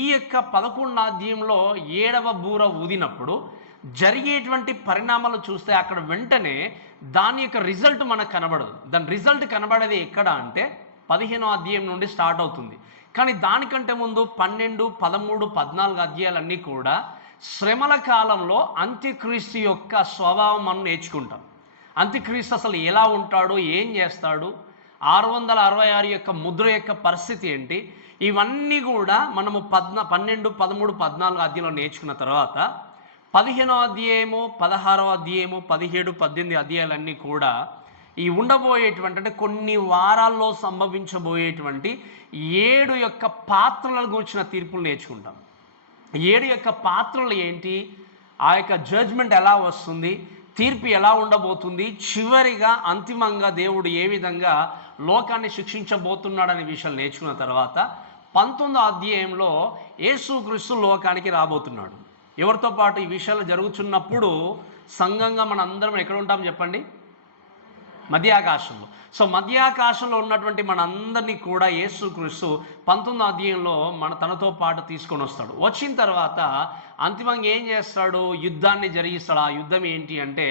ఈ యొక్క 11 అధ్యాయంలో 7వ బూర ఊదినప్పుడు జరిగేటువంటి పరిణామాలు చూస్తే అక్కడ వెంటనే దాని యొక్క రిజల్ట్ మనకు కనబడదు. దాని రిజల్ట్ కనబడేది ఎక్కడ అంటే 15వ అధ్యాయం నుండి స్టార్ట్ అవుతుంది. కానీ దానికంటే ముందు 12, 13, 14 అధ్యాయాలన్నీ కూడా శ్రమల కాలంలో అంత్యక్రీస్తు యొక్క స్వభావం మనం నేర్చుకుంటాం. అంత్యక్రీస్తు అసలు ఎలా ఉంటాడు, ఏం చేస్తాడు, 666 యొక్క ముద్ర యొక్క పరిస్థితి ఏంటి, ఇవన్నీ కూడా మనము 12, 13, 14 అధ్యాయంలో నేర్చుకున్న తర్వాత 15వ అధ్యాయము, 16వ అధ్యాయము, 17, 18 అధ్యాయాలన్నీ కూడా ఈ ఉండబోయేటువంటి అంటే కొన్ని వారాల్లో సంభవించబోయేటువంటి 7 యొక్క పాత్రల గురించిన తీర్పులు నేర్చుకుంటాం. 7 యొక్క పాత్రలు ఏంటి, ఆ యొక్క జడ్జ్మెంట్ ఎలా వస్తుంది, తీర్పు ఎలా ఉండబోతుంది, చివరిగా అంతిమంగా దేవుడు ఏ విధంగా లోకాన్ని శిక్షించబోతున్నాడనే విషయాలు నేర్చుకున్న తర్వాత 19వ అధ్యాయంలో యేసుక్రీస్తు లోకానికి రాబోతున్నాడు. ఎవరితో పాటు ఈ విషయాలు జరుగుతున్నప్పుడు సంఘంగా మన అందరం ఎక్కడ ఉంటాం చెప్పండి? మధ్యాకాశంలో. సో మధ్యాకాశంలో ఉన్నటువంటి మనందరినీ కూడా యేసుక్రీస్తు 19వ అధ్యాయంలో తనతో పాటు తీసుకొని వస్తాడు. వచ్చిన తర్వాత అంతిమంగా ఏం చేస్తాడు? యుద్ధాన్ని జరిగిస్తాడు. ఆ యుద్ధం ఏంటి అంటే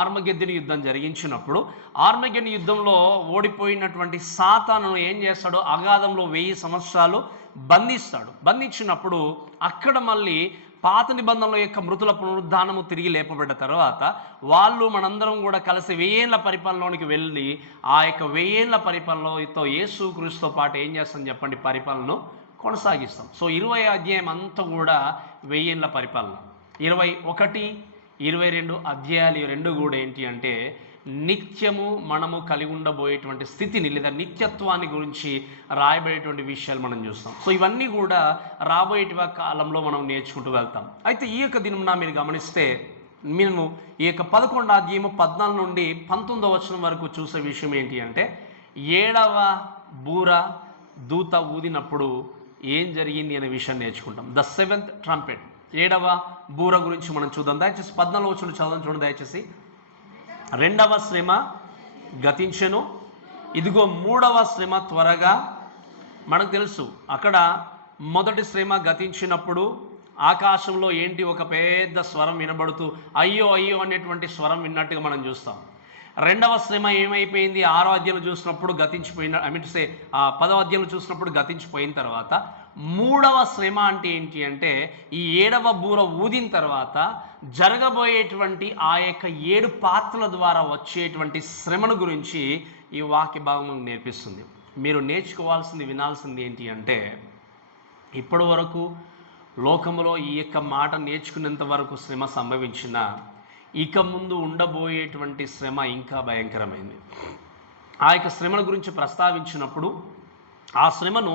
ఆర్మగెద్దెను యుద్ధం జరిగించినప్పుడు ఆర్మగెద్దెను యుద్ధంలో ఓడిపోయినటువంటి సాతాను ఏం చేస్తాడు? అగాధంలో 1000 సంవత్సరాలు బంధిస్తాడు. బంధించినప్పుడు అక్కడ మళ్ళీ పాత నిబంధనల యొక్క మృతుల పునరుద్ధానము తిరిగి లేపబడ్డ తర్వాత వాళ్ళు మనందరం కూడా కలిసి 1000 ఏళ్ల పరిపాలనలోనికి వెళ్ళి ఆ యొక్క 1000 ఏళ్ల పరిపాలనతో యేసుక్రీస్తుతో పాటు ఏం చేస్తాం చెప్పండి? పరిపాలనను కొనసాగిస్తాం. సో 20వ అధ్యాయం అంతా కూడా 1000 ఏళ్ల పరిపాలన. 21, 22 అధ్యాయాలు రెండు కూడా ఏంటి అంటే నిత్యము మనము కలిగి ఉండబోయేటువంటి స్థితిని లేదా నిత్యత్వాన్ని గురించి రాయబడేటువంటి విషయాలు మనం చూస్తాం. సో ఇవన్నీ కూడా రాబోయే కాలంలో మనం నేర్చుకుంటూ వెళ్తాం. అయితే ఈ యొక్క దినం మీరు గమనిస్తే మేము ఈ యొక్క 11వ అధ్యాయము 14 నుండి 19వ వచనం వరకు చూసే విషయం ఏంటి అంటే 7వ బూర దూత ఊదినప్పుడు ఏం జరిగింది అనే విషయాన్ని నేర్చుకుంటాం. ద 7th ట్రంపెట్, 7వ బూర గురించి మనం చూద్దాం. దయచేసి 14వ వచనం చదవండి, చూడండి దయచేసి. 2వ శ్రమ గతించెను, ఇదిగో 3వ శ్రమ త్వరగా. మనకు తెలుసు అక్కడ మొదటి శ్రమ గతించినప్పుడు ఆకాశంలో ఏంటి ఒక పెద్ద స్వరం వినబడుతూ అయ్యో అయ్యో అనేటువంటి స్వరం విన్నట్టుగా మనం చూస్తాం. 2వ శ్రమ ఏమైపోయింది? 6వ అధ్యాయంలో చూసినప్పుడు గతించిపోయిన 10వ అధ్యాయంలో చూసినప్పుడు గతించిపోయిన తర్వాత 3వ శ్రమ అంటే ఏంటి అంటే ఈ 7వ బూర ఊదిన తర్వాత జరగబోయేటువంటి ఆ యొక్క 7 పాత్రల ద్వారా వచ్చేటువంటి శ్రమను గురించి ఈ వాక్య భాగం నేర్పిస్తుంది. మీరు నేర్చుకోవాల్సింది, వినాల్సింది ఏంటి అంటే ఇప్పటి వరకు లోకంలో ఈ యొక్క మాట నేర్చుకునేంత వరకు శ్రమ సంభవించిన ఇక ముందు ఉండబోయేటువంటి శ్రమ ఇంకా భయంకరమైంది. ఆ యొక్క శ్రమల గురించి ప్రస్తావించినప్పుడు ఆ శ్రమను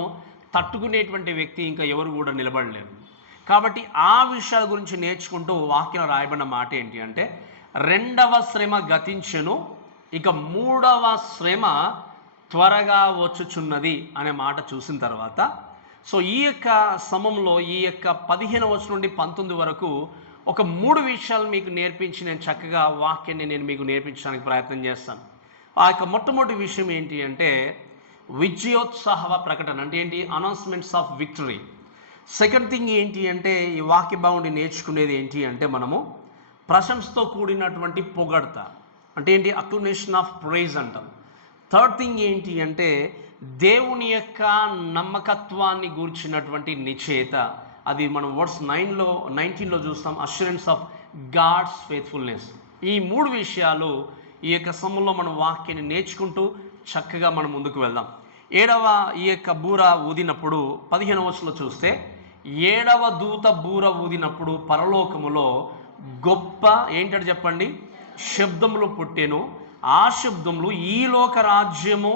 తట్టుకునేటువంటి వ్యక్తి ఇంకా ఎవరు కూడా నిలబడలేరు. కాబట్టి ఆ విషయాల గురించి నేర్చుకుంటూ వాక్యం రాయబడిన మాట ఏంటి అంటే 2వ శ్రమ గతించెను, ఇక 3వ శ్రమ త్వరగా వచ్చుచున్నది అనే మాట చూసిన తర్వాత సో ఈ యొక్క సమయంలో ఈ యొక్క 15వ వచనం నుండి 19 వరకు ఒక 3 విషయాలు మీకు నేర్పించి నేను చక్కగా వాక్యాన్ని నేను మీకు నేర్పించడానికి ప్రయత్నం చేస్తాను. ఆ యొక్క మొట్టమొదటి విషయం ఏంటి అంటే విజయోత్సాహ ప్రకటన. అంటే ఏంటి? Announcements of victory. Second thing ఏంటి అంటే ఈ వాక్య భావుని నేర్చుకునేది ఏంటి అంటే మనము ప్రశంసతో కూడినటువంటి పొగడత. అంటే ఏంటి? అక్లమేషన్ ఆఫ్ ప్రైజ్ అంటాం. థర్డ్ థింగ్ ఏంటి అంటే దేవుని యొక్క నమ్మకత్వాన్ని గూర్చినటువంటి నిశ్చయత. అది మనం వర్స్ 19లో చూస్తాం, అష్యూరెన్స్ ఆఫ్ గాడ్స్ ఫెయిత్ఫుల్నెస్. ఈ 3 విషయాలు ఈ యొక్క సమయంలో మనం వాక్యాన్ని నేర్చుకుంటూ చక్కగా మనం ముందుకు వెళ్దాం. 7వ ఈ యొక్క బూర ఊదినప్పుడు 15వ వచనంలో చూస్తే 7వ దూత బూర ఊదినప్పుడు పరలోకములో గొప్ప ఏంటంటే చెప్పండి శబ్దములు పుట్టెను. ఆ శబ్దములు ఈ లోక రాజ్యము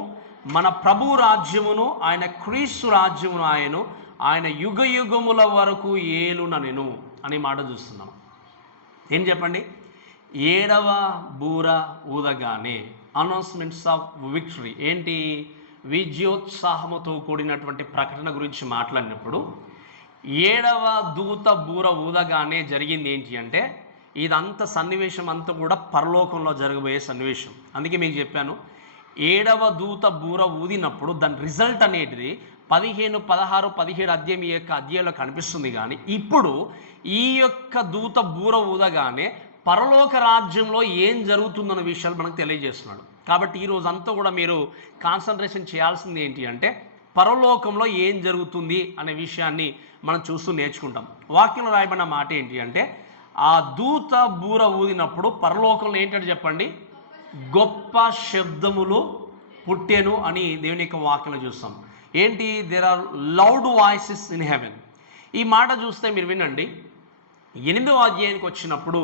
మన ప్రభు రాజ్యమును ఆయన క్రీస్తు రాజ్యమును ఆయన యుగ యుగముల వరకు ఏలుననెను అనే మాట చూస్తున్నాం. ఏం చెప్పండి? 7వ బూర ఊదగానే అనౌన్స్మెంట్స్ ఆఫ్ విక్టరీ ఏంటి? విజయోత్సాహముతో కూడినటువంటి ప్రకటన గురించి మాట్లాడినప్పుడు 7వ దూత బూర ఊదగానే జరిగింది ఏంటి అంటే ఇదంతా సన్నివేశం అంతా కూడా పరలోకంలో జరగబోయే సన్నివేశం. అందుకే మీకు చెప్పాను 7వ దూత బూర ఊదినప్పుడు దాని రిజల్ట్ అనేది 15, 16, 17 అధ్యాయం ఈ యొక్క అధ్యాయంలో కనిపిస్తుంది. కానీ ఇప్పుడు ఈ యొక్క దూత బూర ఊదగానే పరలోక రాజ్యంలో ఏం జరుగుతుందన్న విషయాలు మనకు తెలియజేస్తున్నాడు. కాబట్టి ఈరోజు అంతా కూడా మీరు కాన్సన్ట్రేషన్ చేయాల్సింది ఏంటి అంటే పరలోకంలో ఏం జరుగుతుంది అనే విషయాన్ని మనం చూస్తూ నేర్చుకుంటాం. వాక్యంలో రాయబడిన మాట ఏంటి అంటే ఆ దూత బూర ఊదినప్పుడు పరలోకంలో ఏంటంటే చెప్పండి, గొప్ప శబ్దములు పుట్టెను అని దేవుని యొక్క వాక్యంలో చూస్తాం. ఏంటి? There are loud voices in heaven. ఈ మాట చూస్తే మీరు వినండి. 8వ అధ్యాయానికి వచ్చినప్పుడు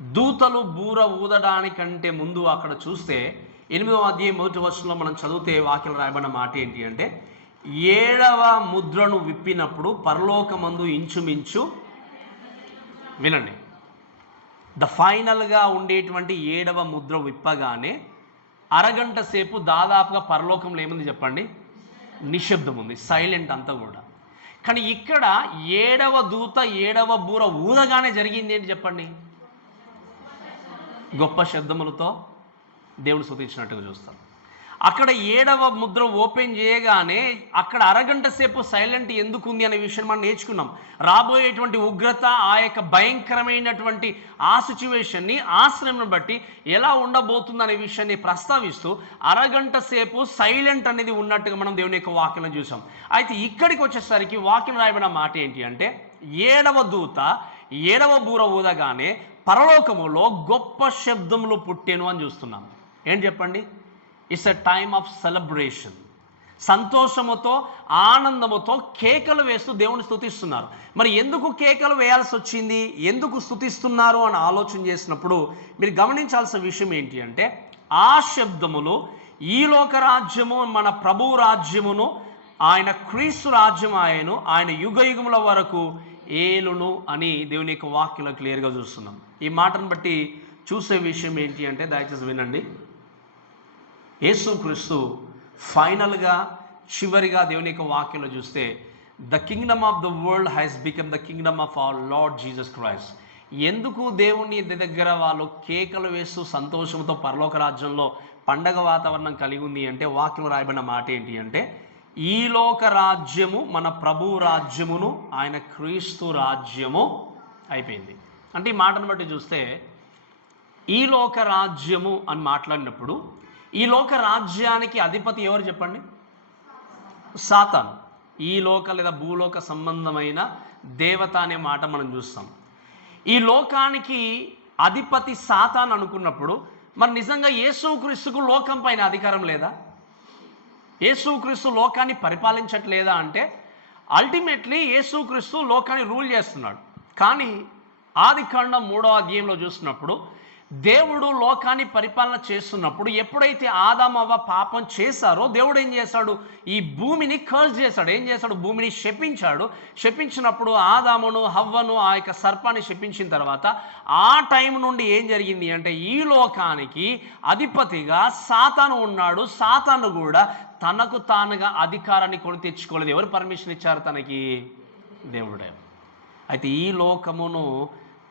దూతలు బూర ఊదడానికంటే ముందు అక్కడ చూస్తే 8వ అధ్యాయం 1వ వచనంలో మనం చదివితే వాక్యం రాయబడిన మాట ఏంటి అంటే 7వ ముద్రను విప్పినప్పుడు పరలోకమందు ఇంచుమించు వినండి, ఫైనల్గా ఉండేటువంటి 7వ ముద్ర విప్పగానే అరగంట సేపు దాదాపుగా పరలోకంలో ఏముంది చెప్పండి? నిశ్శబ్దం ఉంది, సైలెంట్ అంతా కూడా. కానీ ఇక్కడ 7వ దూత 7వ బూర ఊదగానే జరిగింది ఏంటి చెప్పండి? గొప్ప శబ్దములతో దేవుడు స్తుతించినట్టుగా చూస్తాం. అక్కడ 7వ ముద్ర ఓపెన్ చేయగానే అక్కడ అరగంట సేపు సైలెంట్ ఎందుకు ఉంది అనే విషయం మనం నేర్చుకున్నాం. రాబోయేటువంటి ఉగ్రత, ఆ యొక్క భయంకరమైనటువంటి ఆ సిచ్యువేషన్ని, ఆశ్రయం బట్టి ఎలా ఉండబోతుంది అనే విషయాన్ని ప్రస్తావిస్తూ అరగంట సేపు సైలెంట్ అనేది ఉన్నట్టుగా మనం దేవుని యొక్క వాక్యం చూసాం. అయితే ఇక్కడికి వచ్చేసరికి వాక్యం రాయబడిన మాట ఏంటి అంటే 7వ దూత 7వ బూర ఊదగానే పరలోకములో గొప్ప శబ్దములు పుట్టెను అని చూస్తున్నాం. ఏంటి చెప్పండి? It's a time of celebration. సంతోషముతో, ఆనందముతో కేకలు వేస్తూ దేవుని స్తుతిస్తున్నారు. మరి ఎందుకు కేకలు వేయాల్సి వచ్చింది, ఎందుకు స్తుతిస్తున్నారు అని ఆలోచన చేసినప్పుడు మీరు గమనించాల్సిన విషయం ఏంటి అంటే ఆ శబ్దములు ఈ లోక రాజ్యము, మన ప్రభు రాజ్యమును, ఆయన క్రీస్తు రాజ్యం ఆయను, ఆయన యుగ యుగముల వరకు ఏలును అని దేవుని యొక్క వాక్యంలో క్లియర్గా చూస్తున్నాం. ఈ మాటను బట్టి చూసే విషయం ఏంటి అంటే దయచేసి వినండి. యేసుక్రీస్తు ఫైనల్గా చివరిగా దేవుని యొక్క వాక్యంలో చూస్తే the Kingdom of the world has become the Kingdom of our Lord Jesus Christ. ఎందుకు దేవుని దగ్గర వాళ్ళు కేకలు వేస్తూ సంతోషంతో పరలోక రాజ్యంలో పండగ వాతావరణం కలిగి ఉంది అంటే వాక్యంలో రాయబడిన మాట ఏంటి అంటే ఈ లోక రాజ్యము మన ప్రభు రాజ్యమును, ఆయన క్రీస్తు రాజ్యము అయిపోయింది. అంటే ఈ మాటను బట్టి చూస్తే ఈ లోక రాజ్యము అని మాట్లాడినప్పుడు ఈ లోక రాజ్యానికి అధిపతి ఎవరు చెప్పండి? సాతాను. ఈ లోక లేదా భూలోక సంబంధమైన దేవత అనే మాట మనం చూస్తాం. ఈ లోకానికి అధిపతి సాతాను అనుకున్నప్పుడు మరి నిజంగా యేసుక్రీస్తుకు లోకం పైన అధికారం లేదా? యేసుక్రీస్తు లోకాన్ని పరిపాలించట్లేదా అంటే అల్టిమేట్లీ యేసుక్రీస్తు లోకాన్ని రూల్ చేస్తున్నాడు. కానీ ఆదికాండం 3వ అధ్యాయంలో చూసినప్పుడు దేవుడు లోకాన్ని పరిపాలన చేస్తున్నప్పుడు ఎప్పుడైతే ఆదాము అవ్వ పాపం చేశారో దేవుడు ఏం చేశాడు? ఈ భూమిని కర్స్ చేశాడు. ఏం చేశాడు? భూమిని శపించాడు. శపించినప్పుడు ఆదామును హవ్వను ఆ యొక్క సర్పాన్ని శపించిన తర్వాత ఆ టైం నుండి ఏం జరిగింది అంటే ఈ లోకానికి అధిపతిగా సాతాను ఉన్నాడు. సాతాను కూడా తనకు తానుగా అధికారాన్ని కొని తెచ్చుకోలేదు. ఎవరు పర్మిషన్ ఇచ్చారు తనకి? దేవుడే. అయితే ఈ లోకమును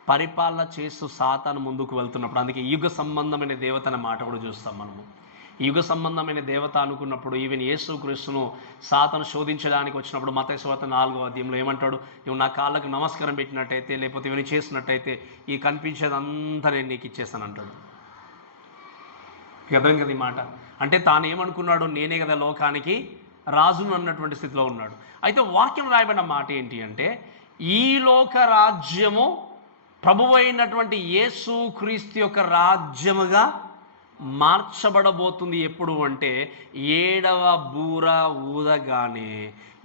పరిపాలన చేస్తూ సాతాను ముందుకు వెళ్తున్నప్పుడు, అందుకే యుగ సంబంధమైన దేవత అనే మాట కూడా చూస్తాం మనము. యుగ సంబంధమైన దేవత అనుకున్నప్పుడు ఈవెన్ యేసుక్రీస్తును సాతాను శోధించడానికి వచ్చినప్పుడు మత్తయి సువార్త 4వ అధ్యాయంలో ఏమంటాడు? నువ్వు నా కాళ్ళకు నమస్కారం పెట్టినట్టయితే లేకపోతే ఇవన్నీ చేసినట్టయితే ఈ కనిపించేదంతా నేను నీకు ఇచ్చేస్తాను అంటాడు. అర్థం కదా ఈ మాట? అంటే తాను ఏమనుకున్నాడు? నేనే కదా లోకానికి రాజును అన్నటువంటి స్థితిలో ఉన్నాడు. అయితే వాక్యం రాయబడిన మాట ఏంటి అంటే ఈ లోక రాజ్యము ప్రభువైనటువంటి యేసుక్రీస్తు యొక్క రాజ్యముగా మార్చబడబోతుంది. ఎప్పుడు అంటే 7వ బూర ఊదగానే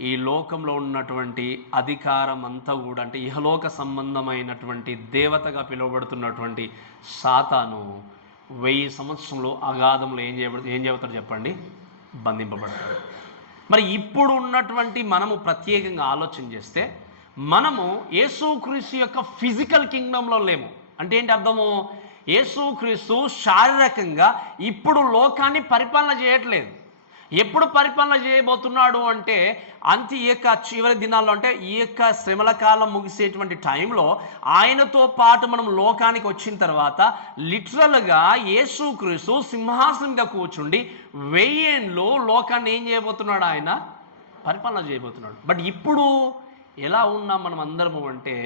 ఈ లోకంలో ఉన్నటువంటి అధికారం అంతా కూడా అంటే ఇహలోక సంబంధమైనటువంటి దేవతగా పిలువబడుతున్నటువంటి సాతాను 1000 సంవత్సరంలో అగాధంలో ఏం చేయబడతాడు చెప్పండి? బంధింపబడతాడు. మరి ఇప్పుడు ఉన్నటువంటి మనము ప్రత్యేకంగా ఆలోచన చేస్తే మనము యేసుక్రీస్తు యొక్క ఫిజికల్ కింగ్డంలో లేము. అంటే ఏంటి అర్థము? యేసుక్రీస్తు శారీరకంగా ఇప్పుడు లోకాన్ని పరిపాలన చేయట్లేదు. ఎప్పుడు పరిపాలన చేయబోతున్నాడు అంటే ఈ యొక్క చివరి దినాల్లో అంటే ఈ యొక్క శ్రమల కాలం ముగిసేటువంటి టైంలో ఆయనతో పాటు మనం లోకానికి వచ్చిన తర్వాత లిటరల్గా యేసుక్రీస్తు సింహాసనం మీద కూర్చుండి 1000 ఏళ్ళు లోకాన్ని ఏం చేయబోతున్నాడు? ఆయన పరిపాలన చేయబోతున్నాడు. బట్ ఇప్పుడు ఎలా ఉన్నాం మనం అందరము అంటే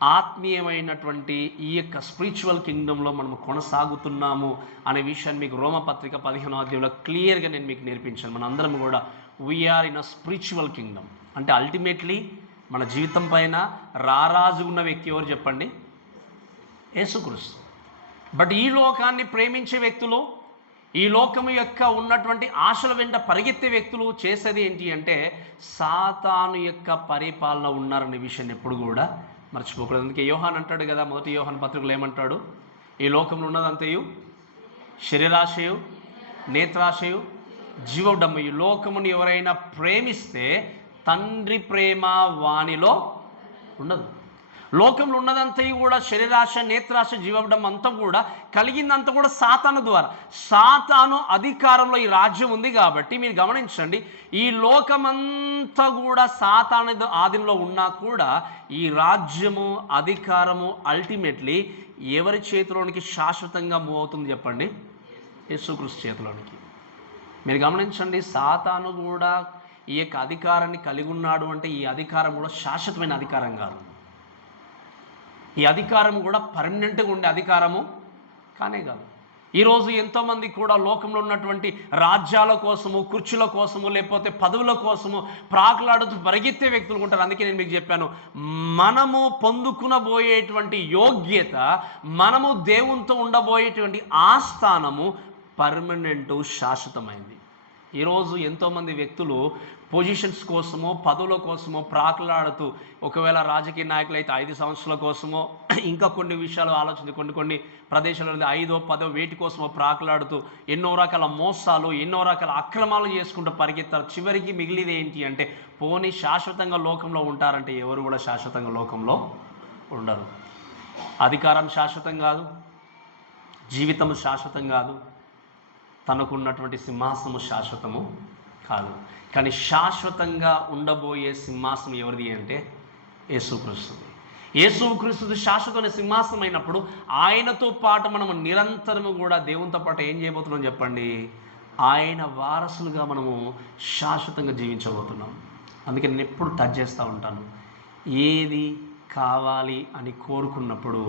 ఆత్మీయమైనటువంటి ఈ యొక్క స్పిరిచువల్ కింగ్డంలో మనం కొనసాగుతున్నాము అనే విషయాన్ని మీకు రోమపత్రిక 15వ అధ్యాయంలో క్లియర్గా నేను మీకు నేర్పించాను. మన అందరం కూడా we are in a spiritual kingdom. అంటే అల్టిమేట్లీ మన జీవితం పైన రారాజు ఉన్న వ్యక్తి ఎవరు చెప్పండి? యేసుక్రీస్తు. బట్ ఈ లోకాన్ని ప్రేమించే వ్యక్తులు, ఈ లోకము యొక్క ఉన్నటువంటి ఆశల వెంట పరిగెత్తే వ్యక్తులు చేసేది ఏంటి అంటే సాతాను యొక్క పరిపాలన ఉన్నారనే విషయాన్ని ఎప్పుడు కూడా మర్చిపోకూడదు. అందుకే యోహాన్ అంటాడు కదా, మొదటి యోహాన్ పత్రికలో ఏమంటాడు? ఈ లోకంలో ఉన్నదంతయు శరీరాశయు, నేత్రాశయు, జీవడమ్మ. ఈ లోకమును ఎవరైనా ప్రేమిస్తే తండ్రి ప్రేమ వానిలో ఉండదు. లోకంలో ఉన్నదంతా కూడా శరీరాశ, నేత్రాశ, జీవడం అంతా కూడా కలిగిందంతా కూడా సాతాను ద్వారా. సాతాను అధికారంలో ఈ రాజ్యం ఉంది కాబట్టి మీరు గమనించండి, ఈ లోకమంతా కూడా సాతాను ఆధీనంలో ఉన్నా కూడా ఈ రాజ్యము, అధికారము అల్టిమేట్లీ ఎవరి చేతిలోనికి శాశ్వతంగా మూవ్ అవుతుంది చెప్పండి? యేసుక్రీస్తు చేతిలోనికి. మీరు గమనించండి, సాతాను కూడా ఈ యొక్క అధికారాన్ని కలిగి ఉన్నాడు అంటే ఈ అధికారం కూడా శాశ్వతమైన అధికారం కాదు. ఈ అధికారం కూడా పర్మనెంట్గా ఉండే అధికారము కానే కాదు. ఈరోజు ఎంతోమంది కూడా లోకంలో ఉన్నటువంటి రాజ్యాల కోసము, కుర్చీల కోసము, లేకపోతే పదవుల కోసము ప్రాకులాడుతూ పరిగెత్తే వ్యక్తులు ఉంటారు. అందుకే నేను మీకు చెప్పాను, మనము పొందుకునబోయేటువంటి యోగ్యత, మనము దేవునితో ఉండబోయేటువంటి ఆస్థానము పర్మనెంటు, శాశ్వతమైంది. ఈరోజు ఎంతోమంది వ్యక్తులు పొజిషన్స్ కోసమో, పదవుల కోసమో ప్రాకులాడుతూ, ఒకవేళ రాజకీయ నాయకులు అయితే 5 సంవత్సరాల కోసమో, ఇంకా కొన్ని విషయాలు ఆలోచించి కొన్ని ప్రదేశాలలో 5వ 10వ వేటి కోసమో ప్రాకులాడుతూ ఎన్నో రకాల మోసాలు, ఎన్నో రకాల అక్రమాలు చేసుకుంటూ పరిగెత్తారు. చివరికి మిగిలిది ఏంటి అంటే పోనీ శాశ్వతంగా లోకంలో ఉంటారంటే ఎవరు కూడా శాశ్వతంగా లోకంలో ఉండరు. అధికారం శాశ్వతం కాదు, జీవితం శాశ్వతం కాదు, తనకున్నటువంటి సింహాసనము శాశ్వతము కాదు. కానీ శాశ్వతంగా ఉండబోయే సింహాసనం ఎవరిది అంటే యేసుక్రీస్తుది. యేసుక్రీస్తుది శాశ్వతమైన సింహాసనం అయినప్పుడు ఆయనతో పాటు మనము నిరంతరము కూడా దేవునితో పాటు ఏం చేయబోతున్నాం చెప్పండి? ఆయన వారసులుగా మనము శాశ్వతంగా జీవించబోతున్నాం. అందుకే నేను ఎప్పుడు టచ్ చేస్తూ ఉంటాను, ఏది కావాలి అని కోరుకున్నప్పుడు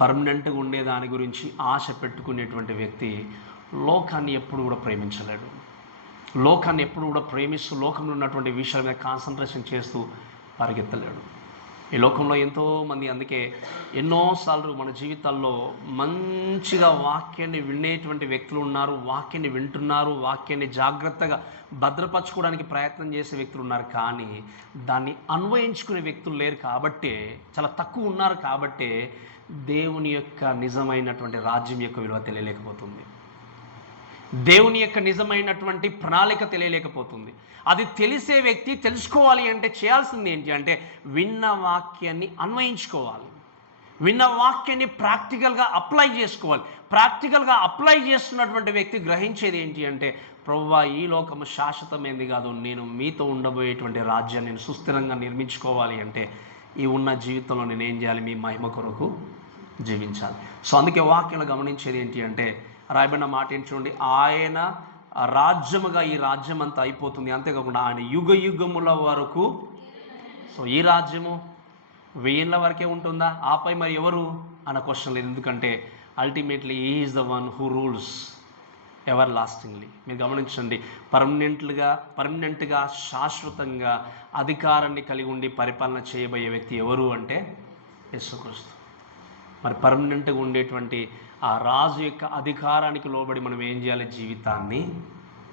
పర్మనెంట్గా ఉండే దాని గురించి ఆశ పెట్టుకునేటువంటి వ్యక్తి లోకాన్ని ఎప్పుడు కూడా ప్రేమించలేడు. లోకాన్ని ఎప్పుడు కూడా ప్రేమిస్తూ లోకంలో ఉన్నటువంటి విషయాల మీద కాన్సన్ట్రేషన్ చేస్తూ పరిగెత్తలేడు. ఈ లోకంలో ఎంతోమంది అందుకే ఎన్నోసార్లు మన జీవితాల్లో మంచిగా వాక్యాన్ని వినేటువంటి వ్యక్తులు ఉన్నారు, వాక్యాన్ని వింటున్నారు, వాక్యాన్ని జాగ్రత్తగా భద్రపరచుకోవడానికి ప్రయత్నం చేసే వ్యక్తులు ఉన్నారు. కానీ దాన్ని అన్వయించుకునే వ్యక్తులు లేరు కాబట్టే, చాలా తక్కువ ఉన్నారు కాబట్టే దేవుని యొక్క నిజమైనటువంటి రాజ్యం యొక్క విలువ తెలియలేకపోతుంది. దేవుని యొక్క నిజమైనటువంటి ప్రణాళిక తెలియలేకపోతుంది. అది తెలిసే వ్యక్తి తెలుసుకోవాలి అంటే చేయాల్సింది ఏంటి అంటే విన్న వాక్యాన్ని అన్వయించుకోవాలి, విన్న వాక్యాన్ని ప్రాక్టికల్గా అప్లై చేసుకోవాలి. ప్రాక్టికల్గా అప్లై చేస్తున్నటువంటి వ్యక్తి గ్రహించేది ఏంటి అంటే ప్రభువా, ఈ లోకము శాశ్వతమైంది కాదు, నేను మీతో ఉండబోయేటువంటి రాజ్యాన్ని నేను సుస్థిరంగా నిర్మించుకోవాలి అంటే ఈ ఉన్న జీవితంలో నేను ఏం చేయాలి? మీ మహిమ కొరకు జీవించాలి. సో అందుకే వాక్యంలో గమనించేది ఏంటి అంటే రాయబడిన మాట ఏంటి చూడండి, ఆయన రాజ్యముగా ఈ రాజ్యం అంతా అయిపోతుంది, అంతేకాకుండా ఆయన యుగ యుగముల వరకు. సో ఈ రాజ్యము 1000 వరకే ఉంటుందా? ఆపై మరి ఎవరు అన్న క్వశ్చన్ లేదు. ఎందుకంటే ultimately he is the one who rules everlastingly. మీరు గమనించండి, పర్మనెంట్గా శాశ్వతంగా అధికారాన్ని కలిగి ఉండి పరిపాలన చేయబోయే వ్యక్తి ఎవరు అంటే యేసుక్రీస్తు. మరి పర్మనెంట్గా ఉండేటువంటి ఆ రాజు యొక్క అధికారానికి లోబడి మనం ఏం చేయాలి? జీవితాన్ని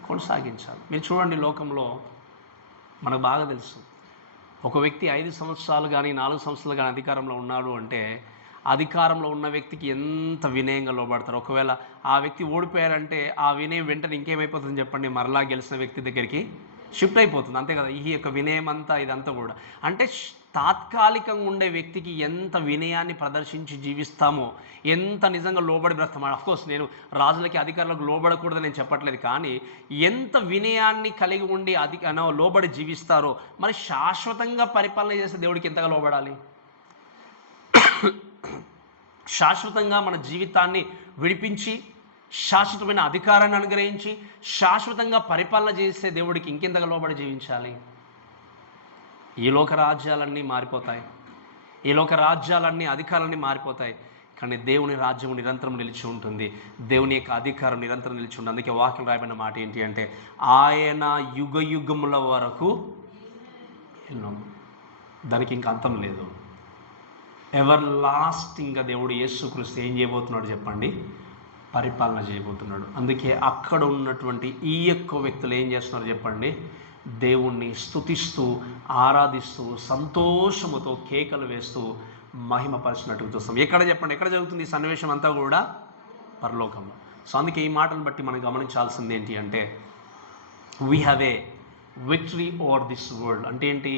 కొనసాగించాలి. మీరు చూడండి, లోకంలో మనకు బాగా తెలుసు, ఒక వ్యక్తి 5 సంవత్సరాలు కానీ 4 సంవత్సరాలు కానీ అధికారంలో ఉన్నాడు అంటే అధికారంలో ఉన్న వ్యక్తికి ఎంత వినయంగా లోబడతారు. ఒకవేళ ఆ వ్యక్తి ఓడిపోయారంటే ఆ వినయం వెంటనే ఇంకేమైపోతుంది చెప్పండి? మరలా గెలిచిన వ్యక్తి దగ్గరికి షిఫ్ట్ అయిపోతుంది. అంతే కదా, ఈ యొక్క వినయం అంతా ఇదంతా కూడా అంటే తాత్కాలికంగా ఉండే వ్యక్తికి ఎంత వినయాన్ని ప్రదర్శించి జీవిస్తామో, ఎంత నిజంగా లోబడి బ్రతామో. అఫ్కోర్స్ నేను రాజులకి అధికారులకు లోబడకూడదని నేను చెప్పట్లేదు, కానీ ఎంత వినయాన్ని కలిగి ఉండి లోబడి జీవిస్తారో మరి శాశ్వతంగా పరిపాలన చేసే దేవుడికి ఎంతగా లోబడాలి? శాశ్వతంగా మన జీవితాన్ని విడిపించి శాశ్వతమైన అధికారాన్ని అనుగ్రహించి శాశ్వతంగా పరిపాలన చేసే దేవుడికి ఇంకెంతగా లోబడి జీవించాలి? ఈ లోక రాజ్యాలన్నీ మారిపోతాయి, ఈ లోక రాజ్యాలన్నీ అధికారాలన్నీ మారిపోతాయి, కానీ దేవుని రాజ్యం నిరంతరం నిలిచి ఉంటుంది, దేవుని యొక్క అధికారం నిరంతరం నిలిచి ఉంటుంది. అందుకే వాక్యం రాయబడిన మాట ఏంటి అంటే, ఆయన యుగ యుగముల వరకు ఎన్నో, దానికి ఇంకా అంతం లేదు. ఎవర్ లాస్టింగ్గా దేవుడు యేసుక్రీస్తు ఏం చేయబోతున్నాడు చెప్పండి? పరిపాలన చేయబోతున్నాడు. అందుకే అక్కడ ఉన్నటువంటి ఈ యొక్క వ్యక్తులు ఏం చేస్తున్నారు చెప్పండి? దేవుణ్ణి స్తుతిస్తూ ఆరాధిస్తూ సంతోషముతో కేకలు వేస్తూ మహిమపరిచినట్టుగా చూస్తాం. ఎక్కడ చెప్పండి, ఎక్కడ జరుగుతుంది ఈ సన్నివేశం అంతా కూడా? పరలోకంలో. సో అందుకే ఈ మాటను బట్టి మనం గమనించాల్సింది ఏంటి అంటే, we have a victory over this world. అంటే ఏంటి?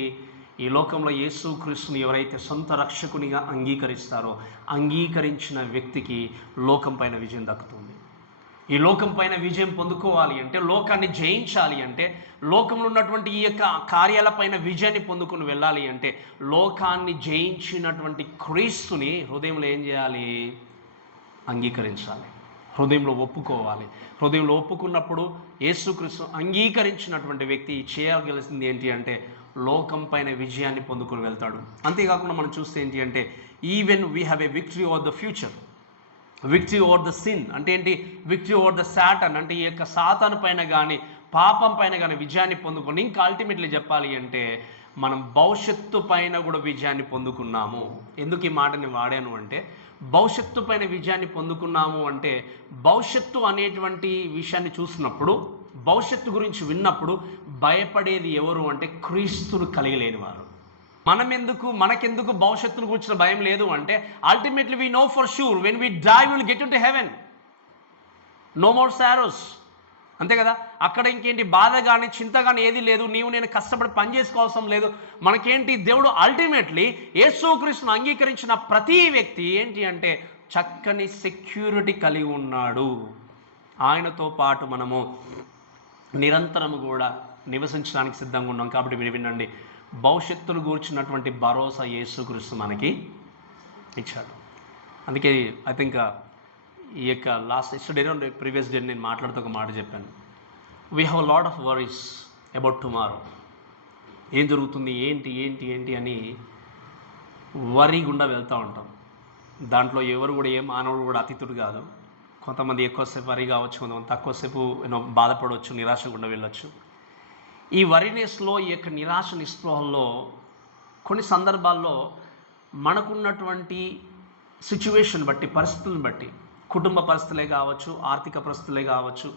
ఈ లోకంలో యేసుక్రీస్తుని ఎవరైతే సొంత రక్షకునిగా అంగీకరిస్తారో అంగీకరించిన వ్యక్తికి లోకం పైన విజయం దక్కుతుంది. ఈ లోకం పైన విజయం పొందుకోవాలి అంటే, లోకాన్ని జయించాలి అంటే, లోకంలో ఉన్నటువంటి ఈ యొక్క కార్యాలపైన విజయాన్ని పొందుకుని వెళ్ళాలి అంటే, లోకాన్ని జయించినటువంటి క్రీస్తుని హృదయంలో ఏం చేయాలి? అంగీకరించాలి, హృదయంలో ఒప్పుకోవాలి. హృదయంలో ఒప్పుకున్నప్పుడు యేసుక్రీస్తు అంగీకరించినటువంటి వ్యక్తి చేయగలిసింది ఏంటి అంటే, లోకం పైన విజయాన్ని పొందుకొని వెళ్తాడు. అంతేకాకుండా మనం చూస్తే ఏంటి అంటే, even we have a victory over the future, victory over the sin. అంటే ఏంటి? Victory over the Satan. అంటే ఈ యొక్క సాతాను పైన కానీ పాపం పైన కానీ విజయాన్ని పొందుకొని, ఇంకా అల్టిమేట్లీ చెప్పాలి అంటే మనం భవిష్యత్తు పైన కూడా విజయాన్ని పొందుకున్నాము. ఎందుకు ఈ మాటని వాడాను అంటే, భవిష్యత్తు పైన విజయాన్ని పొందుకున్నాము అంటే, భవిష్యత్తు అనేటువంటి విషయాన్ని చూసినప్పుడు, భవిష్యత్తు గురించి విన్నప్పుడు భయపడేది ఎవరు అంటే, క్రీస్తును కలిగి లేనివారు. మనకెందుకు భవిష్యత్తును కూర్చున్న భయం లేదు అంటే, ultimately we know for sure when we die will get into heaven, no more sorrows. అంతే కదా? అక్కడ ఇంకేంటి బాధ కానీ చింత కానీ ఏది లేదు, నీవు నేను కష్టపడి పని చేసుకోవాల్సిన లేదు. మనకేంటి? దేవుడు అల్టిమేట్లీ యేసుక్రీస్తును అంగీకరించిన ప్రతి వ్యక్తి ఏంటి అంటే చక్కని సెక్యూరిటీ కలిగి ఉన్నాడు. ఆయనతో పాటు మనము నిరంతరము కూడా నివసించడానికి సిద్ధంగా ఉన్నాం. కాబట్టి మీరు వినండి, భవిష్యత్తును గూర్చినటువంటి భరోసా యేసుక్రీస్తు మనకి ఇచ్చాడు. అందుకే ఐ థింక్ ఈ యొక్క ఎస్టర్డే ప్రీవియస్ డే నేను మాట్లాడుతూ ఒక మాట చెప్పాను, we have lot of worries about tomorrow. ఏం జరుగుతుంది, ఏంటి ఏంటి ఏంటి అని వరీ గుండా వెళ్తూ ఉంటాం. దాంట్లో ఎవరు కూడా మానవుడు కూడా అతీతుడు కాదు. కొంతమంది ఎక్కువసేపు వరి కావచ్చు, కొంతమంది తక్కువసేపు బాధపడవచ్చు, నిరాశ గుండా వెళ్ళొచ్చు. ఈ వరీనెస్లో, ఈ యొక్క నిరాశ నిస్పృహల్లో కొన్ని సందర్భాల్లో మనకున్నటువంటి సిచ్యువేషన్ బట్టి, పరిస్థితులను బట్టి, కుటుంబ పరిస్థితులే కావచ్చు, ఆర్థిక పరిస్థితులే కావచ్చు,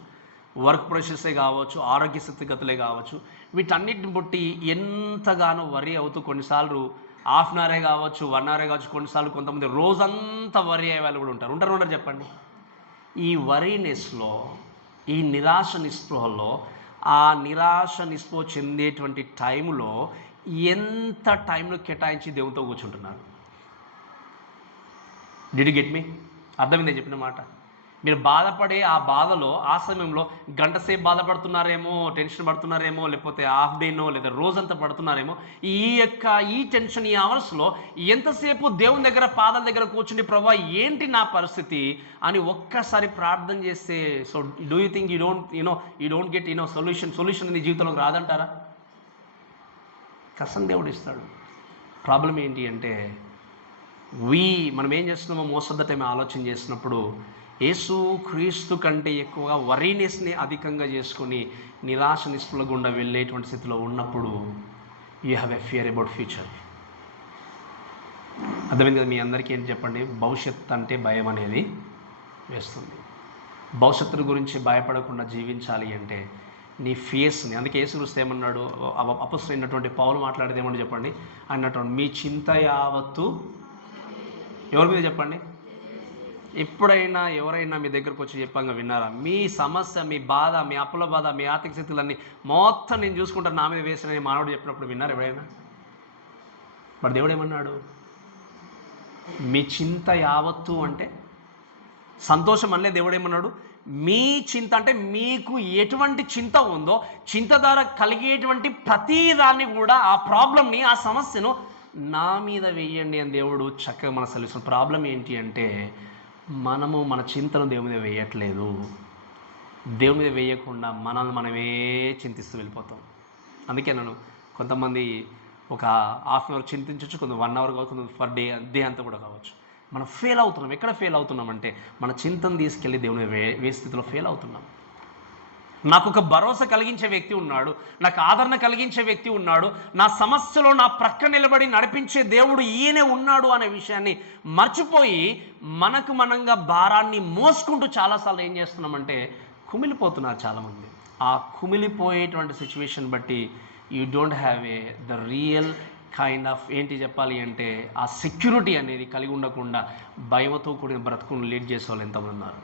వర్క్ ప్రెషర్సే కావచ్చు, ఆరోగ్య స్థితిగతులే కావచ్చు, వీటన్నిటిని బట్టి ఎంతగానో వరి అవుతూ కొన్నిసార్లు హాఫ్ అన్ అవరే కావచ్చు, 1 అవరే కావచ్చు, కొన్నిసార్లు కొంతమంది రోజంతా వరి అయ్యే వాళ్ళు కూడా ఉంటారు చెప్పండి. ఈ వరీనెస్లో, ఈ నిరాశ నిస్పృహల్లో, ఆ నిరాశ నిస్పృహ చెందేటువంటి టైంలో ఎంత టైంలో కేటాయించి దేవునితో కూర్చుంటున్నారు? Did you get me? అర్థమైందే చెప్పిన మాట. మీరు బాధపడే ఆ బాధలో, ఆ సమయంలో గంట సేపు బాధపడుతున్నారేమో, టెన్షన్ పడుతున్నారేమో, లేకపోతే హాఫ్ డేనో లేదా రోజంతా పడుతున్నారేమో. ఈ టెన్షన్, ఈ అవర్స్లో ఎంతసేపు దేవుని దగ్గర, పాదాల దగ్గర కూర్చుని ప్రభా ఏంటి నా పరిస్థితి అని ఒక్కసారి ప్రార్థన చేస్తే, so do you think you don't get solution నీ జీవితంలోకి రాదంటారా? కష్టం దేవుడు ఇస్తాడు. ప్రాబ్లం ఏంటి అంటే, మనం ఏం చేస్తున్నామో మోస్ట్ ఆఫ్ ద టైం ఆలోచన చేసినప్పుడు యేసు క్రీస్తు కంటే ఎక్కువగా వరీనెస్ని అధికంగా చేసుకొని నిరాశ నిస్పృహ గుండా వెళ్ళేటువంటి స్థితిలో ఉన్నప్పుడు you have a fear about future. అర్థమైంది కదా? మీ అందరికీ ఏంటి చెప్పండి, భవిష్యత్తు అంటే భయం అనేది వేస్తుంది. భవిష్యత్తు గురించి భయపడకుండా జీవించాలి అంటే నీ ఫేస్ని, అందుకే యేసుక్రీస్తు ఏమన్నాడు, అపొస్తలుడైనటువంటి పౌలు మాట్లాడేది ఏమని చెప్పండి, అన్నటువంటి మీ చింత యావత్తు ఎవరి మీద చెప్పండి? ఎప్పుడైనా ఎవరైనా మీ దగ్గరకు వచ్చి చెప్పంగా విన్నారా? మీ సమస్య, మీ బాధ, మీ అప్పుల బాధ, మీ ఆర్థిక స్థితులన్నీ మొత్తం నేను చూసుకుంటాను, నా మీద వేసిన మానవుడు చెప్పినప్పుడు విన్నారు ఎవరైనా? మరి దేవుడు ఏమన్నాడు? మీ చింత యావత్తు అంటే సంతోషం అనలే. దేవుడు ఏమన్నాడు? మీ చింత అంటే మీకు ఎటువంటి చింత ఉందో, చింత ద్వారా కలిగేటువంటి ప్రతి దాన్ని కూడా, ఆ ప్రాబ్లమ్ని, ఆ సమస్యను నా మీద వేయండి అని దేవుడు చక్కగా మన సొల్యూషన్. ప్రాబ్లం ఏంటి అంటే మనము మన చింతను దేవుని మీద వేయట్లేదు. దేవుని మీద వేయకుండా మనల్ని మనమే చింతిస్తూ వెళ్ళిపోతాం. అందుకే కొంతమంది ఒక హాఫ్ అన్ అవర్ చింతించవచ్చు, కొంత 1 అవర్ కావచ్చు, కొంత ఫర్ డే అంతా కూడా కావచ్చు. మనం ఫెయిల్ అవుతున్నాం. ఎక్కడ ఫెయిల్ అవుతున్నామంటే మన చింతను తీసుకెళ్ళి దేవుని వే స్థితిలో ఫెయిల్ అవుతున్నాం. నాకు ఒక భరోసా కలిగించే వ్యక్తి ఉన్నాడు, నాకు ఆదరణ కలిగించే వ్యక్తి ఉన్నాడు, నా సమస్యలో నా ప్రక్క నిలబడి నడిపించే దేవుడు ఈయనే ఉన్నాడు అనే విషయాన్ని మర్చిపోయి మనకు మనంగా భారాన్ని మోసుకుంటూ చాలాసార్లు ఏం చేస్తున్నామంటే కుమిలిపోతున్నారు చాలామంది. ఆ కుమిలిపోయేటువంటి సిచ్యువేషన్ బట్టి you don't have the real kind of ఏంటి చెప్పాలి అంటే ఆ సెక్యూరిటీ అనేది కలిగి ఉండకుండా భయంతో కూడిన బ్రతుకును లీడ్ చేసే వాళ్ళు ఎంతమంది ఉన్నారు.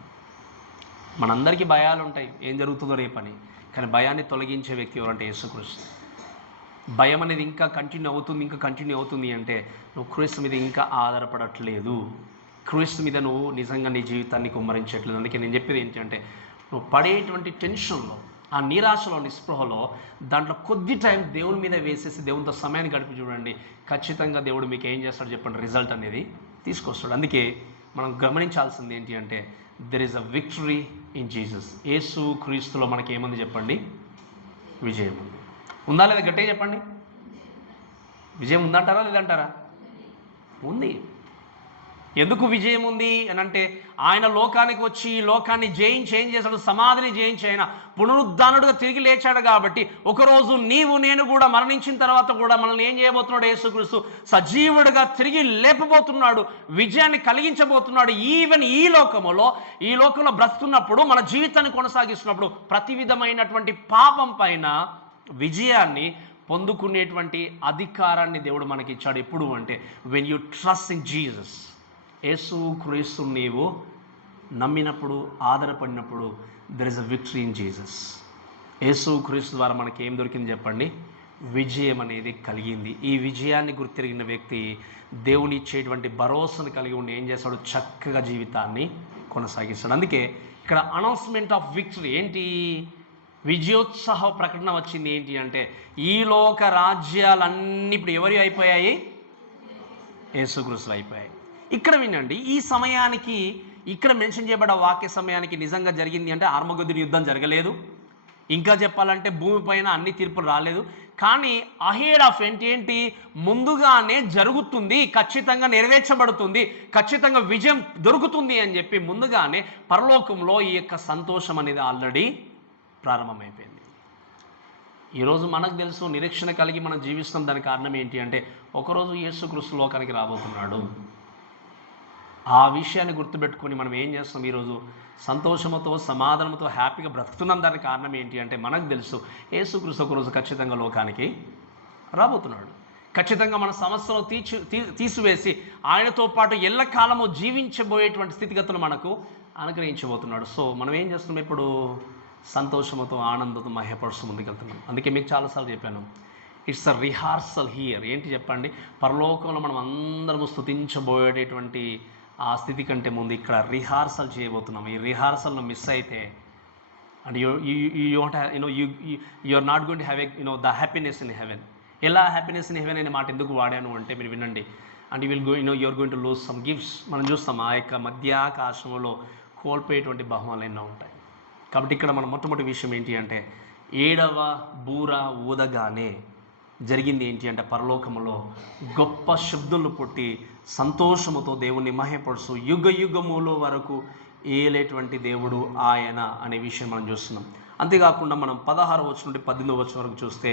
మనందరికీ భయాలు ఉంటాయి, ఏం జరుగుతుందో రేపని. కానీ భయాన్ని తొలగించే వ్యక్తి ఎవరంటే యేసుక్రీస్తు. భయం అనేది ఇంకా కంటిన్యూ అవుతుంది అంటే నువ్వు క్రీస్తు మీద ఇంకా ఆధారపడట్లేదు, క్రీస్తు మీద నువ్వు నిజంగా నీ జీవితాన్ని కుమ్మరించట్లేదు. అందుకే నేను చెప్పేది ఏంటంటే నువ్వు పడేటువంటి టెన్షన్లో, ఆ నిరాశలో, నిస్పృహలో దాంట్లో కొద్ది టైం దేవుని మీద వేసేసి దేవునితో సమయాన్ని గడిపి చూడండి, ఖచ్చితంగా దేవుడు మీకు ఏం చేస్తాడు చెప్పండి, రిజల్ట్ అనేది తీసుకొస్తాడు. అందుకే మనం గమనించాల్సింది ఏంటి అంటే there is a victory in Jesus. Yesu క్రీస్తులో మనకి ఏముంది చెప్పండి, విజయం ఉంది. ఉందా లేదా గట్టిగా చెప్పండి. విజయం ఉందంటారా లేదంటారా? ఉంది. ఎందుకు విజయం ఉంది అని అంటే ఆయన లోకానికి వచ్చి ఈ లోకాన్ని జయించి ఏం చేశాడు, సమాధిని జయించి ఆయన పునరుద్ధానుడుగా తిరిగి లేచాడు. కాబట్టి ఒకరోజు నీవు నేను కూడా మరణించిన తర్వాత కూడా మనల్ని ఏం చేయబోతున్నాడు, యేసుక్రీస్తు సజీవుడిగా తిరిగి లేపబోతున్నాడు, విజయాన్ని కలిగించబోతున్నాడు. ఈవెన్ ఈ లోకంలో బ్రతుకున్నప్పుడు, మన జీవితాన్ని కొనసాగిస్తున్నప్పుడు ప్రతి విధమైనటువంటి పాపం పైన విజయాన్ని పొందుకునేటువంటి అధికారాన్ని దేవుడు మనకి ఇచ్చాడు. ఎప్పుడు అంటే when you trust in Jesus. Yesu Kristu నీవు నమ్మినప్పుడు, ఆధారపడినప్పుడు there is a victory in Jesus. Yesu Kristu ద్వారా మనకి ఏం దొరికింది చెప్పండి, విజయం అనేది కలిగింది. ఈ విజయాన్ని గుర్తిరిగిన వ్యక్తి దేవుని ఇచ్చేటువంటి భరోసాను కలిగి ఉండి ఏం చేస్తాడు, చక్కగా జీవితాన్ని కొనసాగిస్తాడు. అందుకే ఇక్కడ అనౌన్స్మెంట్ ఆఫ్ విక్టరీ ఏంటి, విజయోత్సవ ప్రకటన వచ్చింది. ఏంటి అంటే ఈ లోక రాజ్యాలన్నీ ఇప్పుడు ఎవరి అయిపోయాయి, యేసుక్రీస్తులు అయిపోయాయి. ఇక్కడ వినండి, ఈ సమయానికి ఇక్కడ మెన్షన్ చేయబడ్డ వాక్య సమయానికి నిజంగా జరిగింది అంటే ఆర్మగొద్దుని యుద్ధం జరగలేదు. ఇంకా చెప్పాలంటే భూమిపైన అన్ని తీర్పులు రాలేదు. కానీ అహెడ్ ఆఫ్ ఏంటి ముందుగానే జరుగుతుంది, ఖచ్చితంగా నెరవేర్చబడుతుంది, ఖచ్చితంగా విజయం దొరుకుతుంది అని చెప్పి ముందుగానే పరలోకంలో ఈ యొక్క సంతోషం అనేది ఆల్రెడీ ప్రారంభమైపోయింది. ఈరోజు మనకు తెలుసు, నిరీక్షణ కలిగి మనం జీవిస్తాం. దానికి కారణం ఏంటి అంటే ఒకరోజు యేసుక్రీస్తు లోకానికి రాబోతున్నాడు. ఆ విషయాన్ని గుర్తుపెట్టుకొని మనం ఏం చేస్తాం, ఈరోజు సంతోషంతో, సమాధానంతో, హ్యాపీగా బ్రతుకుతున్నాం. దానికి కారణం ఏంటి అంటే మనకు తెలుసు యేసుక్రీస్తు ఒకరోజు ఖచ్చితంగా లోకానికి రాబోతున్నాడు. ఖచ్చితంగా మన సమస్యలు తీసివేసి ఆయనతో పాటు ఎల్లకాలము జీవించబోయేటువంటి స్థితిగతులు మనకు అనుగ్రహించబోతున్నాడు. సో మనం ఏం చేస్తున్నాం, ఇప్పుడు సంతోషంతో, ఆనందంతో, మహ్యపరుస్తూ ముందుకెళ్తున్నాం. అందుకే మీకు చాలాసార్లు చెప్పాను, ఇట్స్ అ రిహార్సల్ హియర్. ఏంటి చెప్పండి, పరలోకంలో మనం అందరము స్తుతించబోయేటటువంటి ఆ స్థితి కంటే ముందు ఇక్కడ రిహార్సల్ చేయబోతున్నాం. ఈ రిహార్సల్ను మిస్ అయితే and you are not going to have the happiness in heaven. ఎలా హ్యాపీనెస్ ఇన్ హెవెన్ అనే మాట ఎందుకు వాడాను అంటే మీరు వినండి. And you will you're going to lose some gifts. మనం చూస్తాం ఆ యొక్క మధ్యాకాశంలో కోల్పోయేటువంటి బహుమానాలు ఎన్నో ఉంటాయి. కాబట్టి ఇక్కడ మన మొట్టమొదటి విషయం ఏంటి అంటే 7వ బూర ఊదగానే జరిగింది ఏంటి అంటే పరలోకములో గొప్ప శబ్దులు పుట్టి సంతోషముతో దేవుణ్ణి మహిమపరుస్తూ యుగ యుగముల వరకు ఏలేటువంటి దేవుడు ఆయన అనే విషయం మనం చూస్తున్నాం. అంతేకాకుండా మనం 16వ వచనం నుండి 18వ వచనం వరకు చూస్తే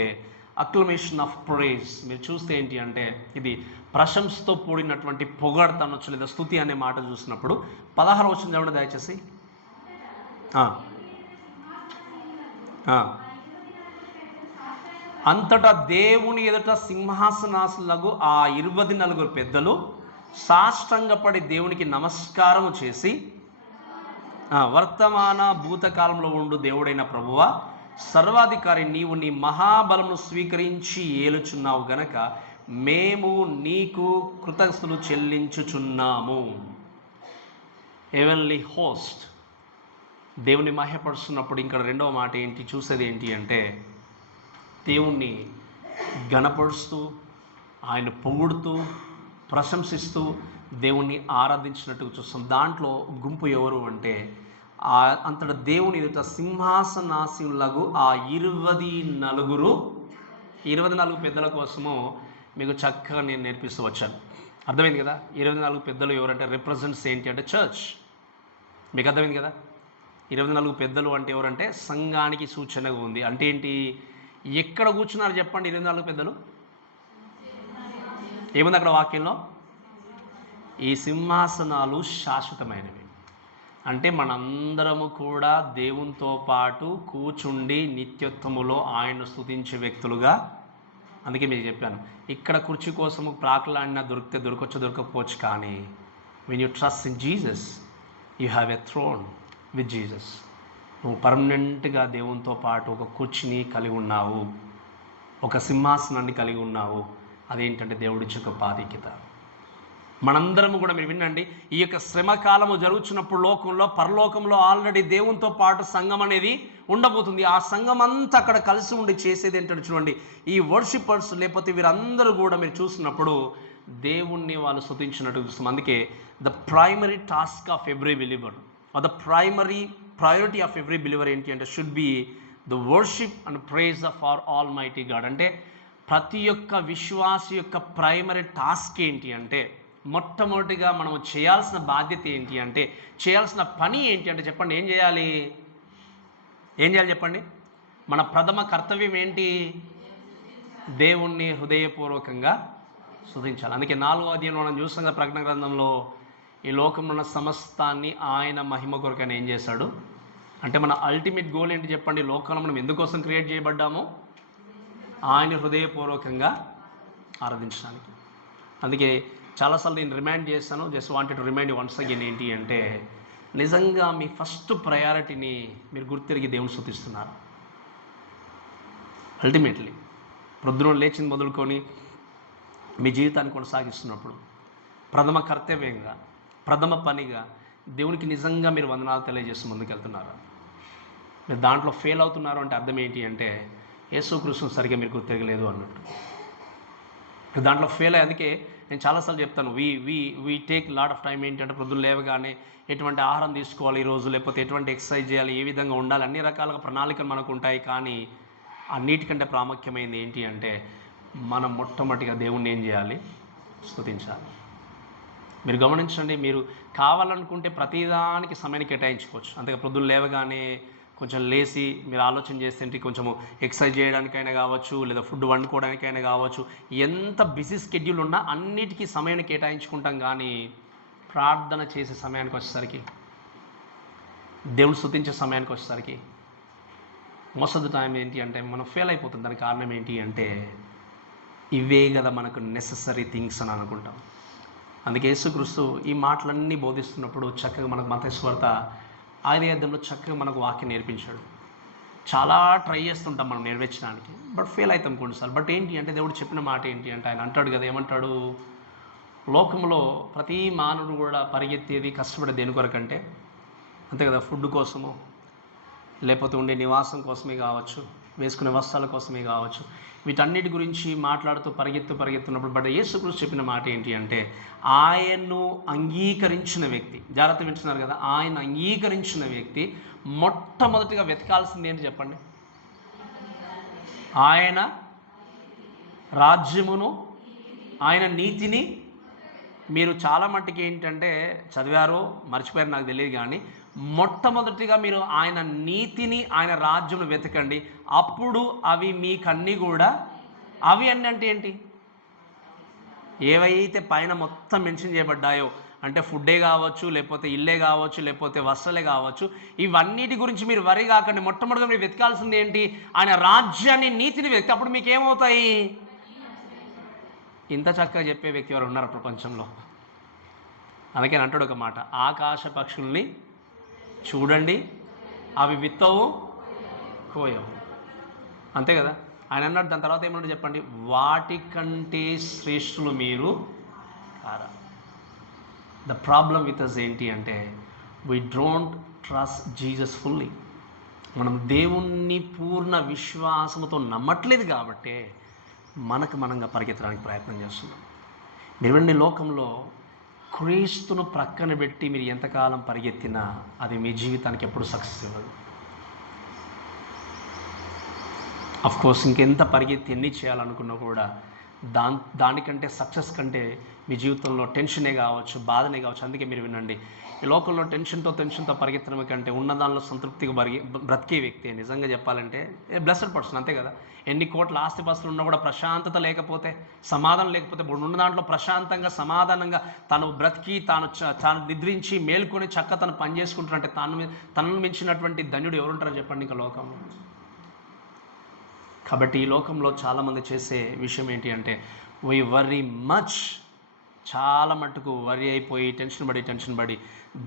అక్లమేషన్ ఆఫ్ ప్రైజ్. మీరు చూస్తే ఏంటి అంటే ఇది ప్రశంసతో కూడినటువంటి పొగడ్త అనొచ్చు లేదా స్తుతి అనే మాట చూసినప్పుడు 16వ వచనం చదవండి దయచేసి. అంతటా దేవుని ఎదుట సింహాసనాసులకు ఆ 24 పెద్దలు సాష్టాంగపడి దేవునికి నమస్కారము చేసి, వర్తమాన భూతకాలంలో ఉండు దేవుడైన ప్రభువా, సర్వాధికారి, నీవు నీ మహాబలమును స్వీకరించి ఏలుచున్నావు గనక మేము నీకు కృతజ్ఞతలు చెల్లించుచున్నాము. హెవెన్లీ హోస్ట్ దేవుని మహిమపరుస్తున్నప్పుడు ఇక్కడ రెండవ మాట ఏంటి చూసేది ఏంటి అంటే దేవుణ్ణి గణపరుస్తూ, ఆయన పొగుడుతూ, ప్రశంసిస్తూ, దేవుణ్ణి ఆరాధించినట్టుగా చూస్తాం. దాంట్లో గుంపు ఎవరు అంటే అంతట దేవుని ఎదుట సింహాసనాసీనులకు ఆ 24 పెద్దల కోసము మీకు చక్కగా నేను నేర్పిస్తూ వచ్చాను. అర్థమైంది కదా? 24 పెద్దలు ఎవరంటే రిప్రజెంట్స్ ఏంటి అంటే చర్చ్. మీకు అర్థమైంది కదా? 24 పెద్దలు అంటే ఎవరంటే సంఘానికి సూచనగా ఉంది. అంటే ఏంటి? ఎక్కడ కూర్చున్నారు చెప్పండి 24 పెద్దలు? ఏముంది అక్కడ వాక్యంలో? ఈ సింహాసనాలు శాశ్వతమైనవి. అంటే మనందరము కూడా దేవునితో పాటు కూర్చుండి నిత్యత్వములో ఆయన స్తుతించే వ్యక్తులుగా. అందుకే మీకు చెప్పాను, ఇక్కడ కుర్చీ కోసము ప్రాకులాడినా దొరికితే దొరకపోవచ్చు, కానీ when you trust in Jesus you have a throne with Jesus. నువ్వు పర్మనెంట్గా దేవునితో పాటు ఒక కుర్చీని కలిగి ఉన్నావు, ఒక సింహాసనాన్ని కలిగి ఉన్నావు. అదేంటంటే దేవుడిచ్చే ఒక ఆధిక్యత. మనందరము కూడా మీరు వినండి, ఈ యొక్క శ్రమకాలము జరుగుతున్నప్పుడు లోకంలో పరలోకంలో ఆల్రెడీ దేవునితో పాటు సంఘం అనేది ఉండబోతుంది. ఆ సంఘం అంతా అక్కడ కలిసి ఉండి చేసేది ఏంటంటే చూడండి, ఈ వర్షిపర్స్ లేకపోతే వీరందరూ కూడా మీరు చూసినప్పుడు దేవుణ్ణి వాళ్ళు స్తుతించినట్టు చూస్తాం. అందుకే the primary task of every believer or the primary priority of every believer ఏంటి అంటే should be the worship and praise for almighty God. అంటే ప్రతి ఒక్క విశ్వాసి యొక్క ప్రైమరీ టాస్క్ ఏంటి అంటే, మొట్టమొదటిగా మనము చేయాల్సిన బాధ్యత ఏంటి అంటే, చేయాల్సిన పని ఏంటి అంటే చెప్పండి, ఏం చేయాలి చెప్పండి? మన ప్రథమ కర్తవ్యం ఏంటి? దేవుణ్ణి హృదయపూర్వకంగా స్తుతించాలి. అందుకే 4వ అధ్యాయంలో మనం చూస్తాం కదా, ప్రకటన గ్రంథంలో ఈ లోకంలో ఉన్న సమస్తాన్ని ఆయన మహిమ కొరకు ఆయన ఏం చేశాడు అంటే, మన అల్టిమేట్ గోల్ ఏంటి చెప్పండి? లోకంలో మనం ఎందుకోసం క్రియేట్ చేయబడ్డామో ఆయన హృదయపూర్వకంగా ఆరాధించడానికి. అందుకే చాలాసార్లు నేను రిమైండ్ చేస్తాను, just wanted to remind once again. ఏంటి అంటే, నిజంగా మీ ఫస్ట్ ప్రయారిటీని మీరు గుర్తిరిగి దేవుని స్తుతిస్తున్నారు. అల్టిమేట్లీ ప్రొద్దున లేచింది మొదలుకొని మీ జీవితాన్ని కొనసాగిస్తున్నప్పుడు ప్రథమ కర్తవ్యంగా, ప్రథమ పనిగా దేవునికి నిజంగా మీరు వందనాలు తెలియజేస్తూ ముందుకెళ్తున్నారు. మీరు దాంట్లో ఫెయిల్ అవుతున్నారు అంటే అర్థం ఏంటి అంటే, యేసుక్రీస్తును సరిగ్గా మీరు గుర్తిరగలేదు అన్నట్టు. దాంట్లో ఫెయిల్ అయ్యి, అందుకే నేను చాలాసార్లు చెప్తాను, we take lot of time. ఏంటంటే ప్రొద్దున లేవగానే ఎటువంటి ఆహారం తీసుకోవాలి ఈరోజు, లేకపోతే ఎటువంటి ఎక్సర్సైజ్ చేయాలి, ఏ విధంగా ఉండాలి, అన్ని రకాలుగా ప్రణాళికలు మనకు ఉంటాయి. కానీ అన్నిటికంటే ప్రాముఖ్యమైనది ఏంటి అంటే, మనం మొట్టమొదటిగా దేవుణ్ణి ఏం చేయాలి? స్తుతించాలి. మీరు గమనించండి, మీరు కావాలనుకుంటే ప్రతిదానికి సమయాన్ని కేటాయించుకోవచ్చు. అంతే ప్రొద్దున లేవగానే కొంచెం లేచి మీరు ఆలోచన చేస్తే కొంచెము ఎక్సర్సైజ్ చేయడానికైనా కావచ్చు, లేదా ఫుడ్ వండుకోవడానికైనా కావచ్చు, ఎంత బిజీ స్కెడ్యూల్ ఉన్నా అన్నిటికీ సమయాన్ని కేటాయించుకుంటాం. కానీ ప్రార్థన చేసే సమయానికి వచ్చేసరికి, దేవుని స్తుతించే సమయానికి వచ్చేసరికి మోస్ట్ ఆఫ్ ద టైం ఏంటి అంటే మనం ఫెయిల్ అయిపోతుంది. దానికి కారణం ఏంటి అంటే, ఇవే కదా మనకు నెససరీ థింగ్స్ అని అనుకుంటాం. అందుకే యేసుక్రీస్తు ఈ మాటలన్నీ బోధిస్తున్నప్పుడు చక్కగా మనకు మత్తయి సువార్త 5వ అధ్యాయంలో చక్కగా మనకు వాక్యం నేర్పించాడు. చాలా ట్రై చేస్తుంటాం మనం నెరవేర్చడానికి, బట్ ఫెయిల్ అవుతాం కొన్నిసార్లు. బట్ ఏంటి అంటే, దేవుడు చెప్పిన మాట ఏంటి అంటే, ఆయన అంటాడు కదా, ఏమంటాడు? లోకంలో ప్రతి మానవుడు కూడా పరిగెత్తేది, కష్టపడే దేని కొరకంటే, అంతే కదా, ఫుడ్ కోసము, లేకపోతే ఉండే నివాసం కోసమే కావచ్చు, వేసుకునే వస్త్రాల కోసమే కావచ్చు, వీటన్నిటి గురించి మాట్లాడుతూ పరిగెత్తున్నప్పుడు బట్ యేసుక్రీస్తు చెప్పిన మాట ఏంటి అంటే, ఆయన్ను అంగీకరించిన వ్యక్తి, జాగ్రత్త వింటున్నారు కదా, ఆయన అంగీకరించిన వ్యక్తి మొట్టమొదటిగా వెతకాల్సింది ఏంటి చెప్పండి? ఆయన రాజ్యమును, ఆయన నీతిని. మీరు చాలా మట్టుకి ఏంటంటే చదివారో మర్చిపోయారు నాకు తెలియదు, కానీ మొట్టమొదటిగా మీరు ఆయన నీతిని, ఆయన రాజ్యం వెతకండి, అప్పుడు అవి మీకన్నీ కూడా, అవి అన్నీ అంటే ఏంటి? ఏవైతే పైన మొత్తం మెన్షన్ చేయబడ్డాయో, అంటే ఫుడ్డే కావచ్చు, లేకపోతే ఇల్లే కావచ్చు, లేకపోతే వస్త్రాలే కావచ్చు, ఇవన్నిటి గురించి మీరు వరి కాకండి. మొట్టమొదటిగా మీరు వెతకాల్సింది ఏంటి? ఆయన రాజ్యాన్ని, నీతిని వెతికి, అప్పుడు మీకు ఏమవుతాయి? ఇంత చక్కగా చెప్పే వ్యక్తి ఎవరు ఉన్నారు ప్రపంచంలో? అందుకే అంటాడు ఒక మాట, ఆకాశ పక్షుల్ని చూడండి, అవి విత్తవు కోయవు, అంతే కదా. ఆయన అన్నాడు, దాని తర్వాత ఏమన్నాడు చెప్పండి? వాటికంటే శ్రేష్ఠులు మీరు కారా. ద ప్రాబ్లం విత్ అస్ ఏంటి అంటే, we don't trust Jesus fully. మనం దేవుణ్ణి పూర్ణ విశ్వాసంతో నమ్మట్లేదు కాబట్టే మనకు మనంగా పరిగెత్తడానికి ప్రయత్నం చేస్తున్నాం. మీరు లోకంలో క్రీస్తును ప్రక్కన పెట్టి మీరు ఎంతకాలం పరిగెత్తినా అది మీ జీవితానికి ఎప్పుడు సక్సెస్ ఇవ్వదు. కోర్స్ ఇంకెంత పరిగెత్తి ఎన్ని చేయాలనుకున్నా కూడా దానికంటే సక్సెస్ కంటే మీ జీవితంలో టెన్షనే కావచ్చు, బాధనే కావచ్చు. అందుకే మీరు వినండి, ఈ లోకంలో టెన్షన్తో పరిగెత్తడం కంటే ఉన్న దానిలో సంతృప్తిగా బ్రతికే వ్యక్తి నిజంగా చెప్పాలంటే బ్లెస్డ్ పర్సన్, అంతే కదా. ఎన్ని కోట్ల ఆస్తిపాస్తులు ఉన్నా కూడా ప్రశాంతత లేకపోతే, సమాధానం లేకపోతే, ఉన్న దాంట్లో ప్రశాంతంగా సమాధానంగా తను బ్రతికి తాను నిద్రించి మేల్కొని చక్క తను పని చేసుకుంటారంటే తనను మించినటువంటి ధన్యుడు ఎవరుంటారో చెప్పండి ఇంకా లోకంలో. కాబట్టి ఈ లోకంలో చాలామంది చేసే విషయం ఏంటి అంటే వీ వర్రీ మచ్, చాలా మట్టుకు వరి అయిపోయి టెన్షన్ పడి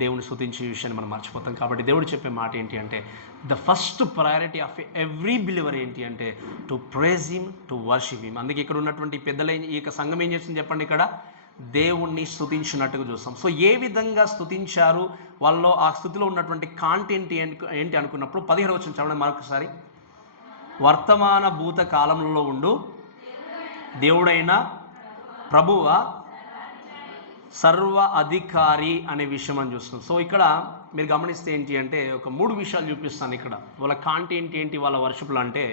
దేవుని స్తుతించే విషయాన్ని మనం మర్చిపోతాం. కాబట్టి దేవుడు చెప్పే మాట ఏంటి అంటే the first priority of every believer ఏంటి అంటే to praise him, to worship him. అందుకే ఇక్కడ ఉన్నటువంటి పెద్దల ఈ సంఘం ఏం చేస్తుంది చెప్పండి, ఇక్కడ దేవుణ్ణి స్తుతించినట్టుగా చూస్తాం. సో ఏ విధంగా స్తుతించారు వాళ్ళు, ఆ స్థుతిలో ఉన్నటువంటి కాంటెంట్ ఏంటి అనుకున్నప్పుడు 15వ వచనం చదవండి మరొకసారి. వర్తమాన భూత కాలంలో ఉండు దేవుడైన ప్రభువ సర్వ అధికారి అనే విషయం అని చూస్తున్నాం. సో ఇక్కడ మీరు గమనిస్తే ఏంటి అంటే ఒక 3 విషయాలు చూపిస్తాను ఇక్కడ. వాళ్ళ కాంటెంట్ ఏంటి వాళ్ళ వర్షిప్లో అంటే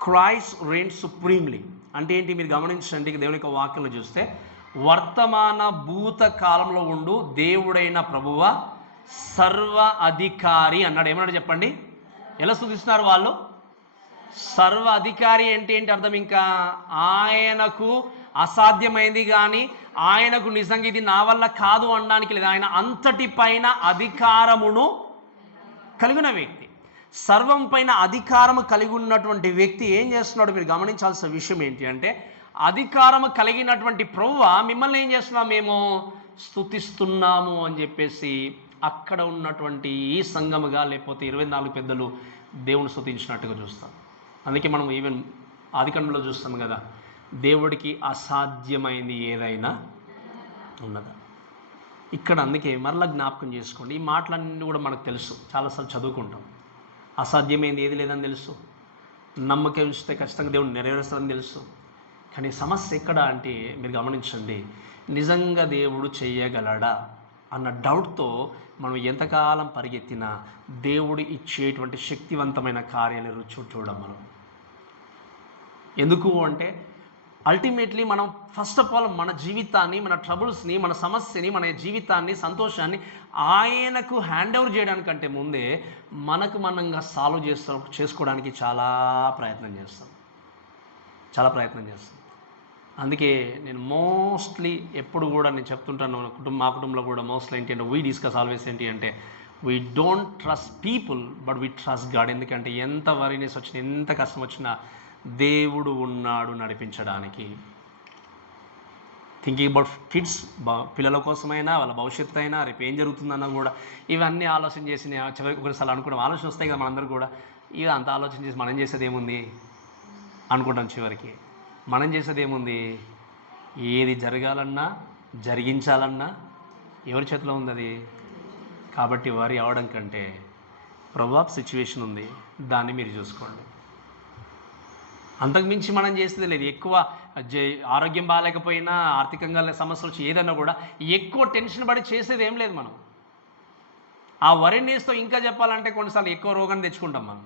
క్రైస్ట్ రెయిన్స్ సుప్రీమ్లీ అంటే ఏంటి మీరు గమనించండి. దేవుని యొక్క వాక్యంలో చూస్తే వర్తమాన భూత కాలంలో ఉండు దేవుడైన ప్రభువ సర్వ అధికారి అన్నాడు. ఏమన్నాడు చెప్పండి, ఎలా స్తుతిస్తున్నారు వాళ్ళు? సర్వ అధికారి అంటే ఏంటి అర్థం? ఇంకా ఆయనకు అసాధ్యమైంది కానీ ఆయనకు నిజంగా ఇది నా వల్ల కాదు అనడానికి లేదు. ఆయన అంతటి పైన అధికారమును కలిగిన వ్యక్తి, సర్వం పైన అధికారము కలిగి ఉన్నటువంటి వ్యక్తి ఏం చేస్తున్నాడు మీరు గమనించాల్సిన విషయం ఏంటి అంటే అధికారము కలిగినటువంటి ప్రభువా మిమ్మల్ని ఏం చేస్తున్నాం మేము స్తుతిస్తున్నాము అని చెప్పేసి అక్కడ ఉన్నటువంటి ఈ సంఘముగా లేకపోతే 24 పెద్దలు దేవుని స్తుతించినట్టుగా చూస్తాం. అందుకే మనం ఈవెన్ ఆదికాండంలో చూస్తాం కదా, దేవుడికి అసాధ్యమైంది ఏదైనా ఉన్నదా? ఇక్కడ అందుకే మరలా జ్ఞాపకం చేసుకోండి, ఈ మాటలన్నీ కూడా మనకు తెలుసు, చాలాసార్లు చదువుకుంటాం. అసాధ్యమైంది ఏది లేదని తెలుసు, నమ్మకం ఉంచితే ఖచ్చితంగా దేవుడు నెరవేరుస్తారని తెలుసు. కానీ సమస్య ఎక్కడ అంటే మీరు గమనించండి, నిజంగా దేవుడు చేయగలడా అన్న డౌట్తో మనం ఎంతకాలం పరిగెత్తినా దేవుడు ఇచ్చేటువంటి శక్తివంతమైన కార్యాలు రుచి చూడడం మనం. ఎందుకు అంటే అల్టిమేట్లీ మనం ఫస్ట్ ఆఫ్ ఆల్ మన జీవితాన్ని, మన ట్రబుల్స్ని, మన సమస్యని, మన జీవితాన్ని, సంతోషాన్ని ఆయనకు హ్యాండ్ ఓవర్ చేయడానికంటే ముందే మనంగా సాల్వ్ చేసుకోవడానికి చాలా ప్రయత్నం చేస్తాం. అందుకే నేను మోస్ట్లీ ఎప్పుడు కూడా నేను చెప్తుంటాను, మా కుటుంబంలో కూడా మోస్ట్లీ ఏంటి అంటే వీ డిస్కస్ ఆల్వేస్ ఏంటి అంటే we don't trust people but we trust God. ఎందుకంటే ఎంత వరీనెస్ వచ్చినా, ఎంత కష్టం వచ్చినా దేవుడు ఉన్నాడు నడిపించడానికి. థింకింగ్ అబౌట్ కిడ్స్, పిల్లల కోసమైనా, వాళ్ళ భవిష్యత్తు అయినా, రేపు ఏం జరుగుతుందన్నా కూడా ఇవన్నీ ఆలోచన చేసి చివరికి ఒకసారి అనుకోవడం, ఆలోచన వస్తాయి కదా మనందరూ కూడా. ఇక అంత ఆలోచన చేసి మనం చేసేది ఏముంది అనుకుంటాం. చివరికి మనం చేసేది ఏముంది? ఏది జరగాలన్నా జరిగించాలన్నా ఎవరి చేతిలో ఉంది అది. కాబట్టి వరి అవడం కంటే ప్రభావ సిచ్యువేషన్ ఉంది, దాన్ని మీరు చూసుకోండి. అంతకుమించి మనం చేసేది లేదు. ఎక్కువ ఆరోగ్యం బాగాలేకపోయినా, ఆర్థికంగా సమస్యలు వచ్చి ఏదన్నా కూడా ఎక్కువ టెన్షన్ పడి చేసేది ఏం లేదు. మనం ఆ వరీనెస్తో ఇంకా చెప్పాలంటే కొన్నిసార్లు ఎక్కువ రోగాన్ని తెచ్చుకుంటాం మనం.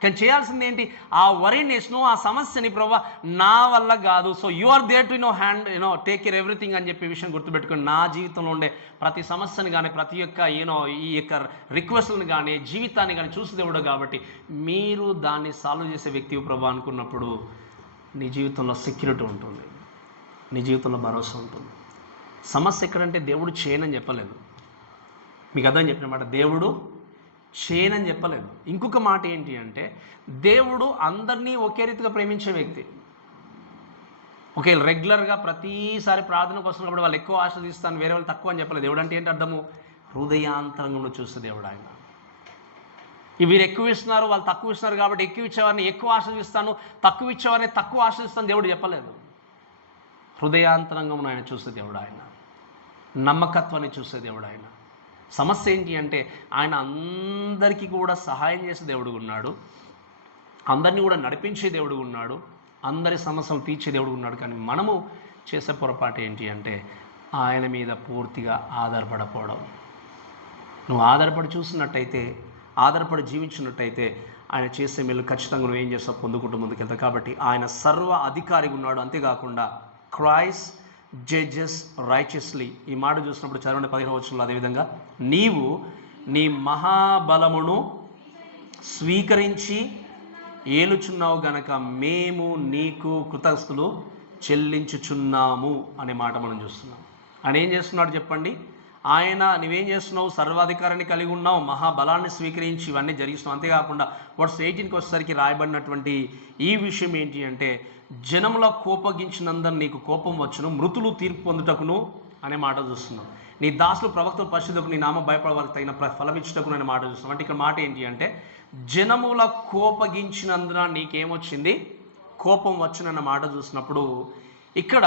కానీ చేయాల్సింది ఏంటి? ఆ వరీనెస్ను, ఆ సమస్యని ప్రభా నా వల్ల కాదు, so you are there to take care everything అని చెప్పే విషయం గుర్తుపెట్టుకొని నా జీవితంలో ఉండే ప్రతి సమస్యను కానీ, ప్రతి ఒక్క ఈ యొక్క రిక్వెస్ట్లను కానీ, జీవితాన్ని కానీ చూసి దేవుడు. కాబట్టి మీరు దాన్ని సాల్వ్ చేసే వ్యక్తి ప్రభా అనుకున్నప్పుడు నీ జీవితంలో సెక్యూరిటీ ఉంటుంది, నీ జీవితంలో భరోసా ఉంటుంది. సమస్య ఎక్కడంటే దేవుడు చేయనని చెప్పలేదు, మీకు అర్థం చెప్పిన మాట, దేవుడు చేయనని చెప్పలేదు. ఇంకొక మాట ఏంటి అంటే దేవుడు అందరినీ ఒకే రీతిగా ప్రేమించే వ్యక్తి. ఒకే రెగ్యులర్గా ప్రతిసారి ప్రార్థనకు వస్తున్నప్పుడు వాళ్ళు ఎక్కువ ఆశీర్దిస్తాను, వేరే వాళ్ళు తక్కువ అని చెప్పలేదు. దేవుడు అంటే ఏంటి అర్థము? హృదయాంతరంగా చూస్తే దేవుడు ఆయన. వీరు ఎక్కువ ఇస్తున్నారు, వాళ్ళు తక్కువ ఇస్తున్నారు కాబట్టి ఎక్కువ ఇచ్చేవారిని ఎక్కువ ఆశీర్దిస్తాను, తక్కువ ఇచ్చేవారిని తక్కువ ఆశీర్దిస్తాను దేవుడు చెప్పలేదు. హృదయాంతరంగం ఆయన చూసే దేవుడు ఆయన, నమ్మకత్వాన్ని చూసే దేవుడు ఆయన. సమస్య ఏంటి అంటే ఆయన అందరికీ కూడా సహాయం చేసే దేవుడు ఉన్నాడు, అందరినీ కూడా నడిపించే దేవుడు ఉన్నాడు, అందరి సమస్యలు తీర్చే దేవుడు ఉన్నాడు. కానీ మనము చేసే పొరపాటు ఏంటి అంటే ఆయన మీద పూర్తిగా ఆధారపడకపోవడం. నువ్వు ఆధారపడి చూసినట్టయితే, ఆధారపడి జీవించినట్టయితే ఆయన చేసే మేలు ఖచ్చితంగా నువ్వు ఏం చేస్తావు, పొందుకుంటూ ముందుకెళ్తావు. కాబట్టి ఆయన సర్వ అధికారిగా ఉన్నాడు. అంతేకాకుండా క్రైస్ట్ జడ్జెస్ రైచియస్లీ. ఈ మాట చూసినప్పుడు చదవండి 15వ వచనంలో, అదేవిధంగా నీవు నీ మహాబలమును స్వీకరించి ఏలుచున్నావు గనక మేము నీకు కృతజ్ఞతలు చెల్లించుచున్నాము అనే మాట మనం చూస్తున్నాం. ఆయన ఏం చేస్తున్నాడు చెప్పండి? ఆయన నువ్వేం చేస్తున్నావు, సర్వాధికారాన్ని కలిగి ఉన్నావు, మహాబలాన్ని స్వీకరించి ఇవన్నీ జరిగిస్తున్నావు. అంతేకాకుండా వర్స్ 18కి వచ్చేసరికి రాయబడినటువంటి ఈ విషయం ఏంటి అంటే, జనముల కోపగించినందున నీకు కోపం వచ్చును, మృతులు తీర్పు పొందుటకును అనే మాట చూస్తున్నాం. నీ దాసులు ప్రవక్తలు పరిశుద్ధకు నీ నామ భయపడే వారికి తగిన ఫలమిచ్చుటకును అనే మాట చూస్తున్నాం. అంటే ఇక్కడ మాట ఏంటి అంటే, జనముల కోపగించినందున నీకేమొచ్చింది, కోపం వచ్చునన్న మాట చూసినప్పుడు ఇక్కడ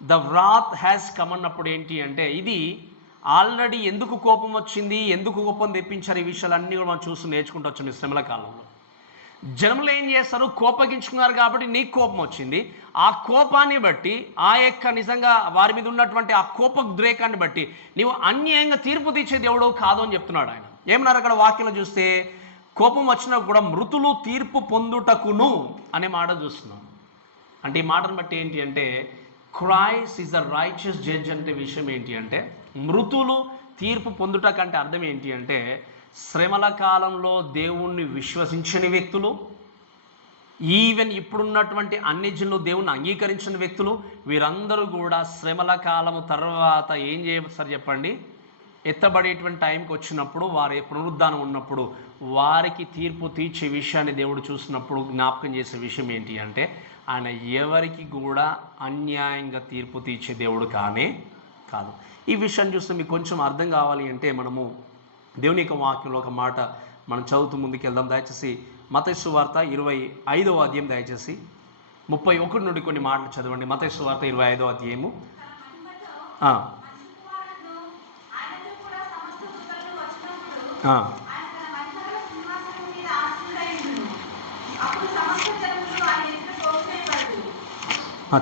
ద వ్రాత్ హ్యాస్ కమ్ అన్నప్పుడు ఏంటి అంటే, ఇది ఆల్రెడీ ఎందుకు కోపం వచ్చింది, ఎందుకు కోపం తెప్పించారు, ఈ విషయాలన్నీ కూడా మనం చూస్తూ నేర్చుకుంటూ వచ్చాం ఈ శ్రమల కాలంలో. జనములు ఏం చేస్తారు, కోపగించుకున్నారు కాబట్టి నీకు కోపం వచ్చింది. ఆ కోపాన్ని బట్టి, ఆ యొక్క నిజంగా వారి మీద ఉన్నటువంటి ఆ కోపోద్రేకాన్ని బట్టి నీవు అన్యాయంగా తీర్పు తీర్చే దేవుడు కాదు అని చెప్తున్నాడు ఆయన. ఏమన్నారు అక్కడ వాక్యంలో చూస్తే, కోపం వచ్చినా కూడా మృతులు తీర్పు పొందుటకును అనే మాట చూస్తున్నాం. అంటే ఈ మాటను బట్టి ఏంటి అంటే, Christ is the righteous judge అంటే విషయం ఏంటి అంటే, మృతులు తీర్పు పొందుట కంటే అర్థం ఏంటి అంటే, శ్రమల కాలంలో దేవుణ్ణి విశ్వసించని వ్యక్తులు, ఈవెన్ ఇప్పుడున్నటువంటి అన్ని జనులు దేవుణ్ణి అంగీకరించిన వ్యక్తులు, వీరందరూ కూడా శ్రమల కాలము తర్వాత ఏం చేస్తారు చెప్పండి, ఎత్తబడేటువంటి టైంకి వచ్చినప్పుడు, వారి పునరుద్ధానం ఉన్నప్పుడు వారికి తీర్పు తీర్చే విషయాన్ని దేవుడు చూసినప్పుడు జ్ఞాపకం చేసే విషయం ఏంటి అంటే, ఆయన ఎవరికి కూడా అన్యాయంగా తీర్పు తీర్చే దేవుడు కానే కాదు. ఈ విషయాన్ని చూస్తే మీకు కొంచెం అర్థం కావాలి అంటే, మనము దేవుని యొక్క వాక్యంలో ఒక మాట మనం చదువుతూ ముందుకెళ్దాం. దయచేసి మత్తయి సువార్త 25వ అధ్యాయం దయచేసి 31 నుండి కొన్ని మాటలు చదవండి. మత్తయి సువార్త 25వ అధ్యాయము.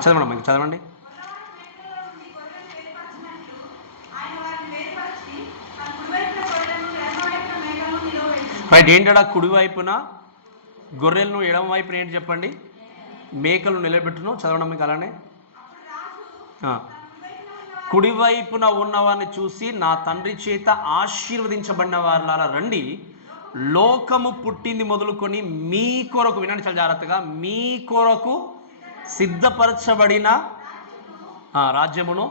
చదవండి మీకు చదవండి. రైట్. ఏంటడా కుడివైపున గొర్రెలను, ఎడమ వైపున ఏంటి చెప్పండి, మేకలు నిలబెట్టును. చదవడం మీకు అలానే. కుడివైపున ఉన్నవారిని చూసి నా తండ్రి చేత ఆశీర్వదించబడిన వారులారా రండి, లోకము పుట్టింది మొదలుకొని మీ కొరకు, వినండి చాలా జాగ్రత్తగా, మీ కొరకు సిద్ధపరచబడిన రాజ్యమును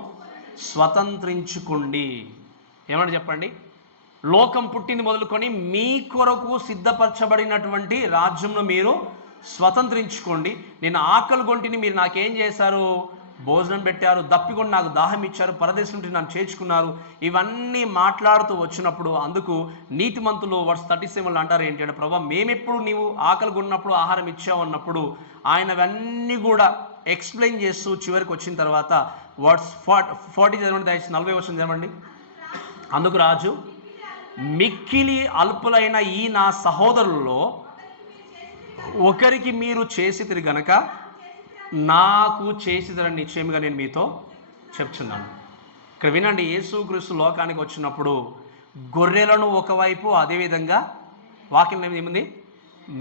స్వతంత్రించుకోండి. ఏమని చెప్పండి, లోకం పుట్టింది మొదలుకొని మీ కొరకు సిద్ధపరచబడినటువంటి రాజ్యంను మీరు స్వతంత్రించుకోండి. నేను ఆకలి గొంటిని, మీరు నాకేం చేశారు, భోజనం పెట్టారు, దప్పికొని నాకు దాహం ఇచ్చారు, పరదేశం నుండి నన్ను చేర్చుకున్నారు. ఇవన్నీ మాట్లాడుతూ వచ్చినప్పుడు అందుకు నీతిమంతులు వర్స్ 37 అంటారు ఏంటి అంటే, ప్రభా మేమెప్పుడు నీవు ఆకలి కొన్నప్పుడు ఆహారం ఇచ్చావు అన్నప్పుడు ఆయనవన్నీ కూడా ఎక్స్ప్లెయిన్ చేస్తూ చివరికి వచ్చిన తర్వాత వర్స్ 40 చదవండి, దయచేసి 40 వచనం చదవండి. అందుకు రాజు, మిక్కిలి అల్పులైన ఈ నా సహోదరుల్లో ఒకరికి మీరు చేసితిరి గనక నాకు చేసిదరని నిశ్చయముగా నేను మీతో చెప్తున్నాను. ఇక్కడ వినండి, యేసుక్రీస్తు లోకానికి వచ్చినప్పుడు గొర్రెలను ఒకవైపు, అదేవిధంగా వాక్యం ఏముంది,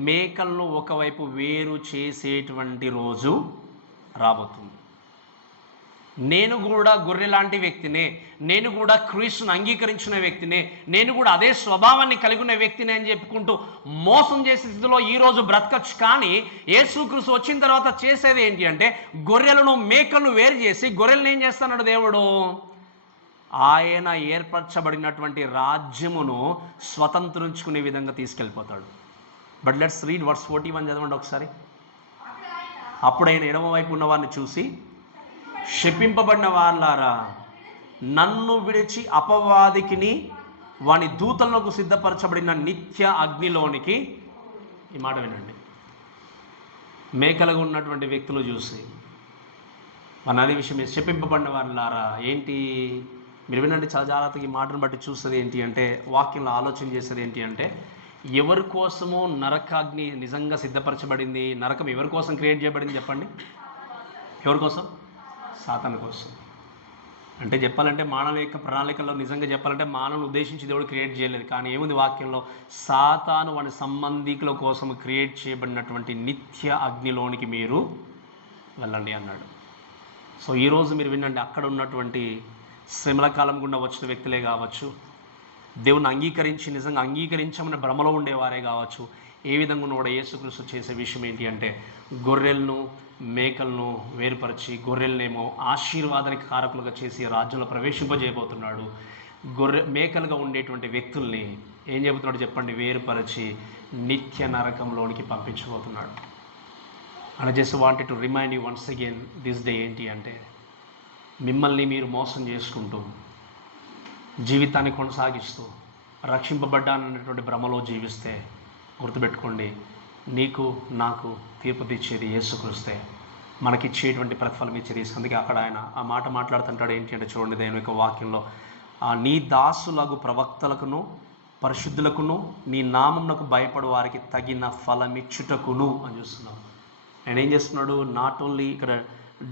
మేకలను ఒకవైపు వేరు చేసేటువంటి రోజు రాబోతుంది. నేను కూడా గొర్రె లాంటి వ్యక్తినే, నేను కూడా క్రీస్తుని అంగీకరించిన వ్యక్తినే, నేను కూడా అదే స్వభావాన్ని కలిగి ఉన్న వ్యక్తినే అని చెప్పుకుంటూ మోసం చేసే స్థితిలో ఈరోజు బ్రతకచ్చు. కానీ యేసుక్రీస్తు వచ్చిన తర్వాత చేసేది ఏంటి అంటే, గొర్రెలను మేకలను వేరు చేసి గొర్రెలను ఏం చేస్తున్నాడు దేవుడు, ఆయన ఏర్పరచబడినటువంటి రాజ్యమును స్వతంత్రించుకునే విధంగా తీసుకెళ్ళిపోతాడు. బట్ లెట్స్ రీడ్ వర్స్ 41 చదవండి ఒకసారి. అప్పుడైన ఎడమ వైపు ఉన్న వారిని చూసి, శపింపబడిన వాళ్ళారా, నన్ను విడిచి అపవాదికిని వాని దూతలకు సిద్ధపరచబడిన నిత్య అగ్నిలోనికి, ఈ మాట వినండి, మేకలుగా ఉన్నటువంటి వ్యక్తులు చూసి మన అదే విషయం, శపింపబడిన వాళ్ళారా ఏంటి, మీరు వినండి చాలా జాగ్రత్తగా. ఈ మాటను బట్టి చూస్తుంది ఏంటి అంటే, వాక్యంలో ఆలోచన చేసేది ఏంటి అంటే, ఎవరి కోసమో నరకాగ్ని నిజంగా సిద్ధపరచబడింది. నరకం ఎవరి కోసం క్రియేట్ చేయబడింది చెప్పండి, ఎవరి కోసం, సాతాను కోసం. అంటే చెప్పాలంటే మానవ యొక్క ప్రణాళికల్లో నిజంగా చెప్పాలంటే మానవుని ఉద్దేశించి దేవుడు క్రియేట్ చేయలేదు. కానీ ఏముంది వాక్యంలో, సాతాను వాడి సంబంధికుల కోసం క్రియేట్ చేయబడినటువంటి నిత్య అగ్నిలోనికి మీరు వెళ్ళండి అన్నాడు. సో ఈరోజు మీరు వినండి, అక్కడ ఉన్నటువంటి శ్రమల కాలం గుండా వచ్చిన వ్యక్తులే కావచ్చు, దేవుని అంగీకరించి నిజంగా అంగీకరించమని భ్రమలో ఉండేవారే కావచ్చు, ఏ విధంగా కూడా యేసుక్రీస్తు చేసే విషయం ఏంటి అంటే, గొర్రెలను మేకలను వేరుపరిచి గొర్రెలనేమో ఆశీర్వాదానికి కారకులుగా చేసి రాజ్యంలో ప్రవేశింపజేయబోతున్నాడు. మేకలుగా ఉండేటువంటి వ్యక్తుల్ని ఏం చెబుతున్నాడు చెప్పండి, వేరుపరిచి నిత్య నరకంలోనికి పంపించబోతున్నాడు. And just wanted to remind you once again this day ఏంటి అంటే, మిమ్మల్ని మీరు మోసం చేసుకుంటూ జీవితాన్ని కొనసాగిస్తూ రక్షింపబడ్డానన్నటువంటి భ్రమలో జీవిస్తే గుర్తుపెట్టుకోండి, నీకు నాకు తీర్పు తెచ్చేది యేసుక్రీస్తే, మనకిచ్చేటువంటి ప్రతిఫలం ఇచ్చేది. అందుకే అక్కడ ఆయన ఆ మాట మాట్లాడుతుంటాడు ఏంటి అంటే, చూడండి దేవుని యొక్క వాక్యంలో, నీ దాసులకు ప్రవక్తలకును పరిశుద్ధులకును నీ నామమునకు భయపడు వారికి తగిన ఫలమిచ్చుటకును అని చూస్తున్నాం. ఆయన ఏం చేస్తున్నాడు, నాట్ ఓన్లీ ఇక్కడ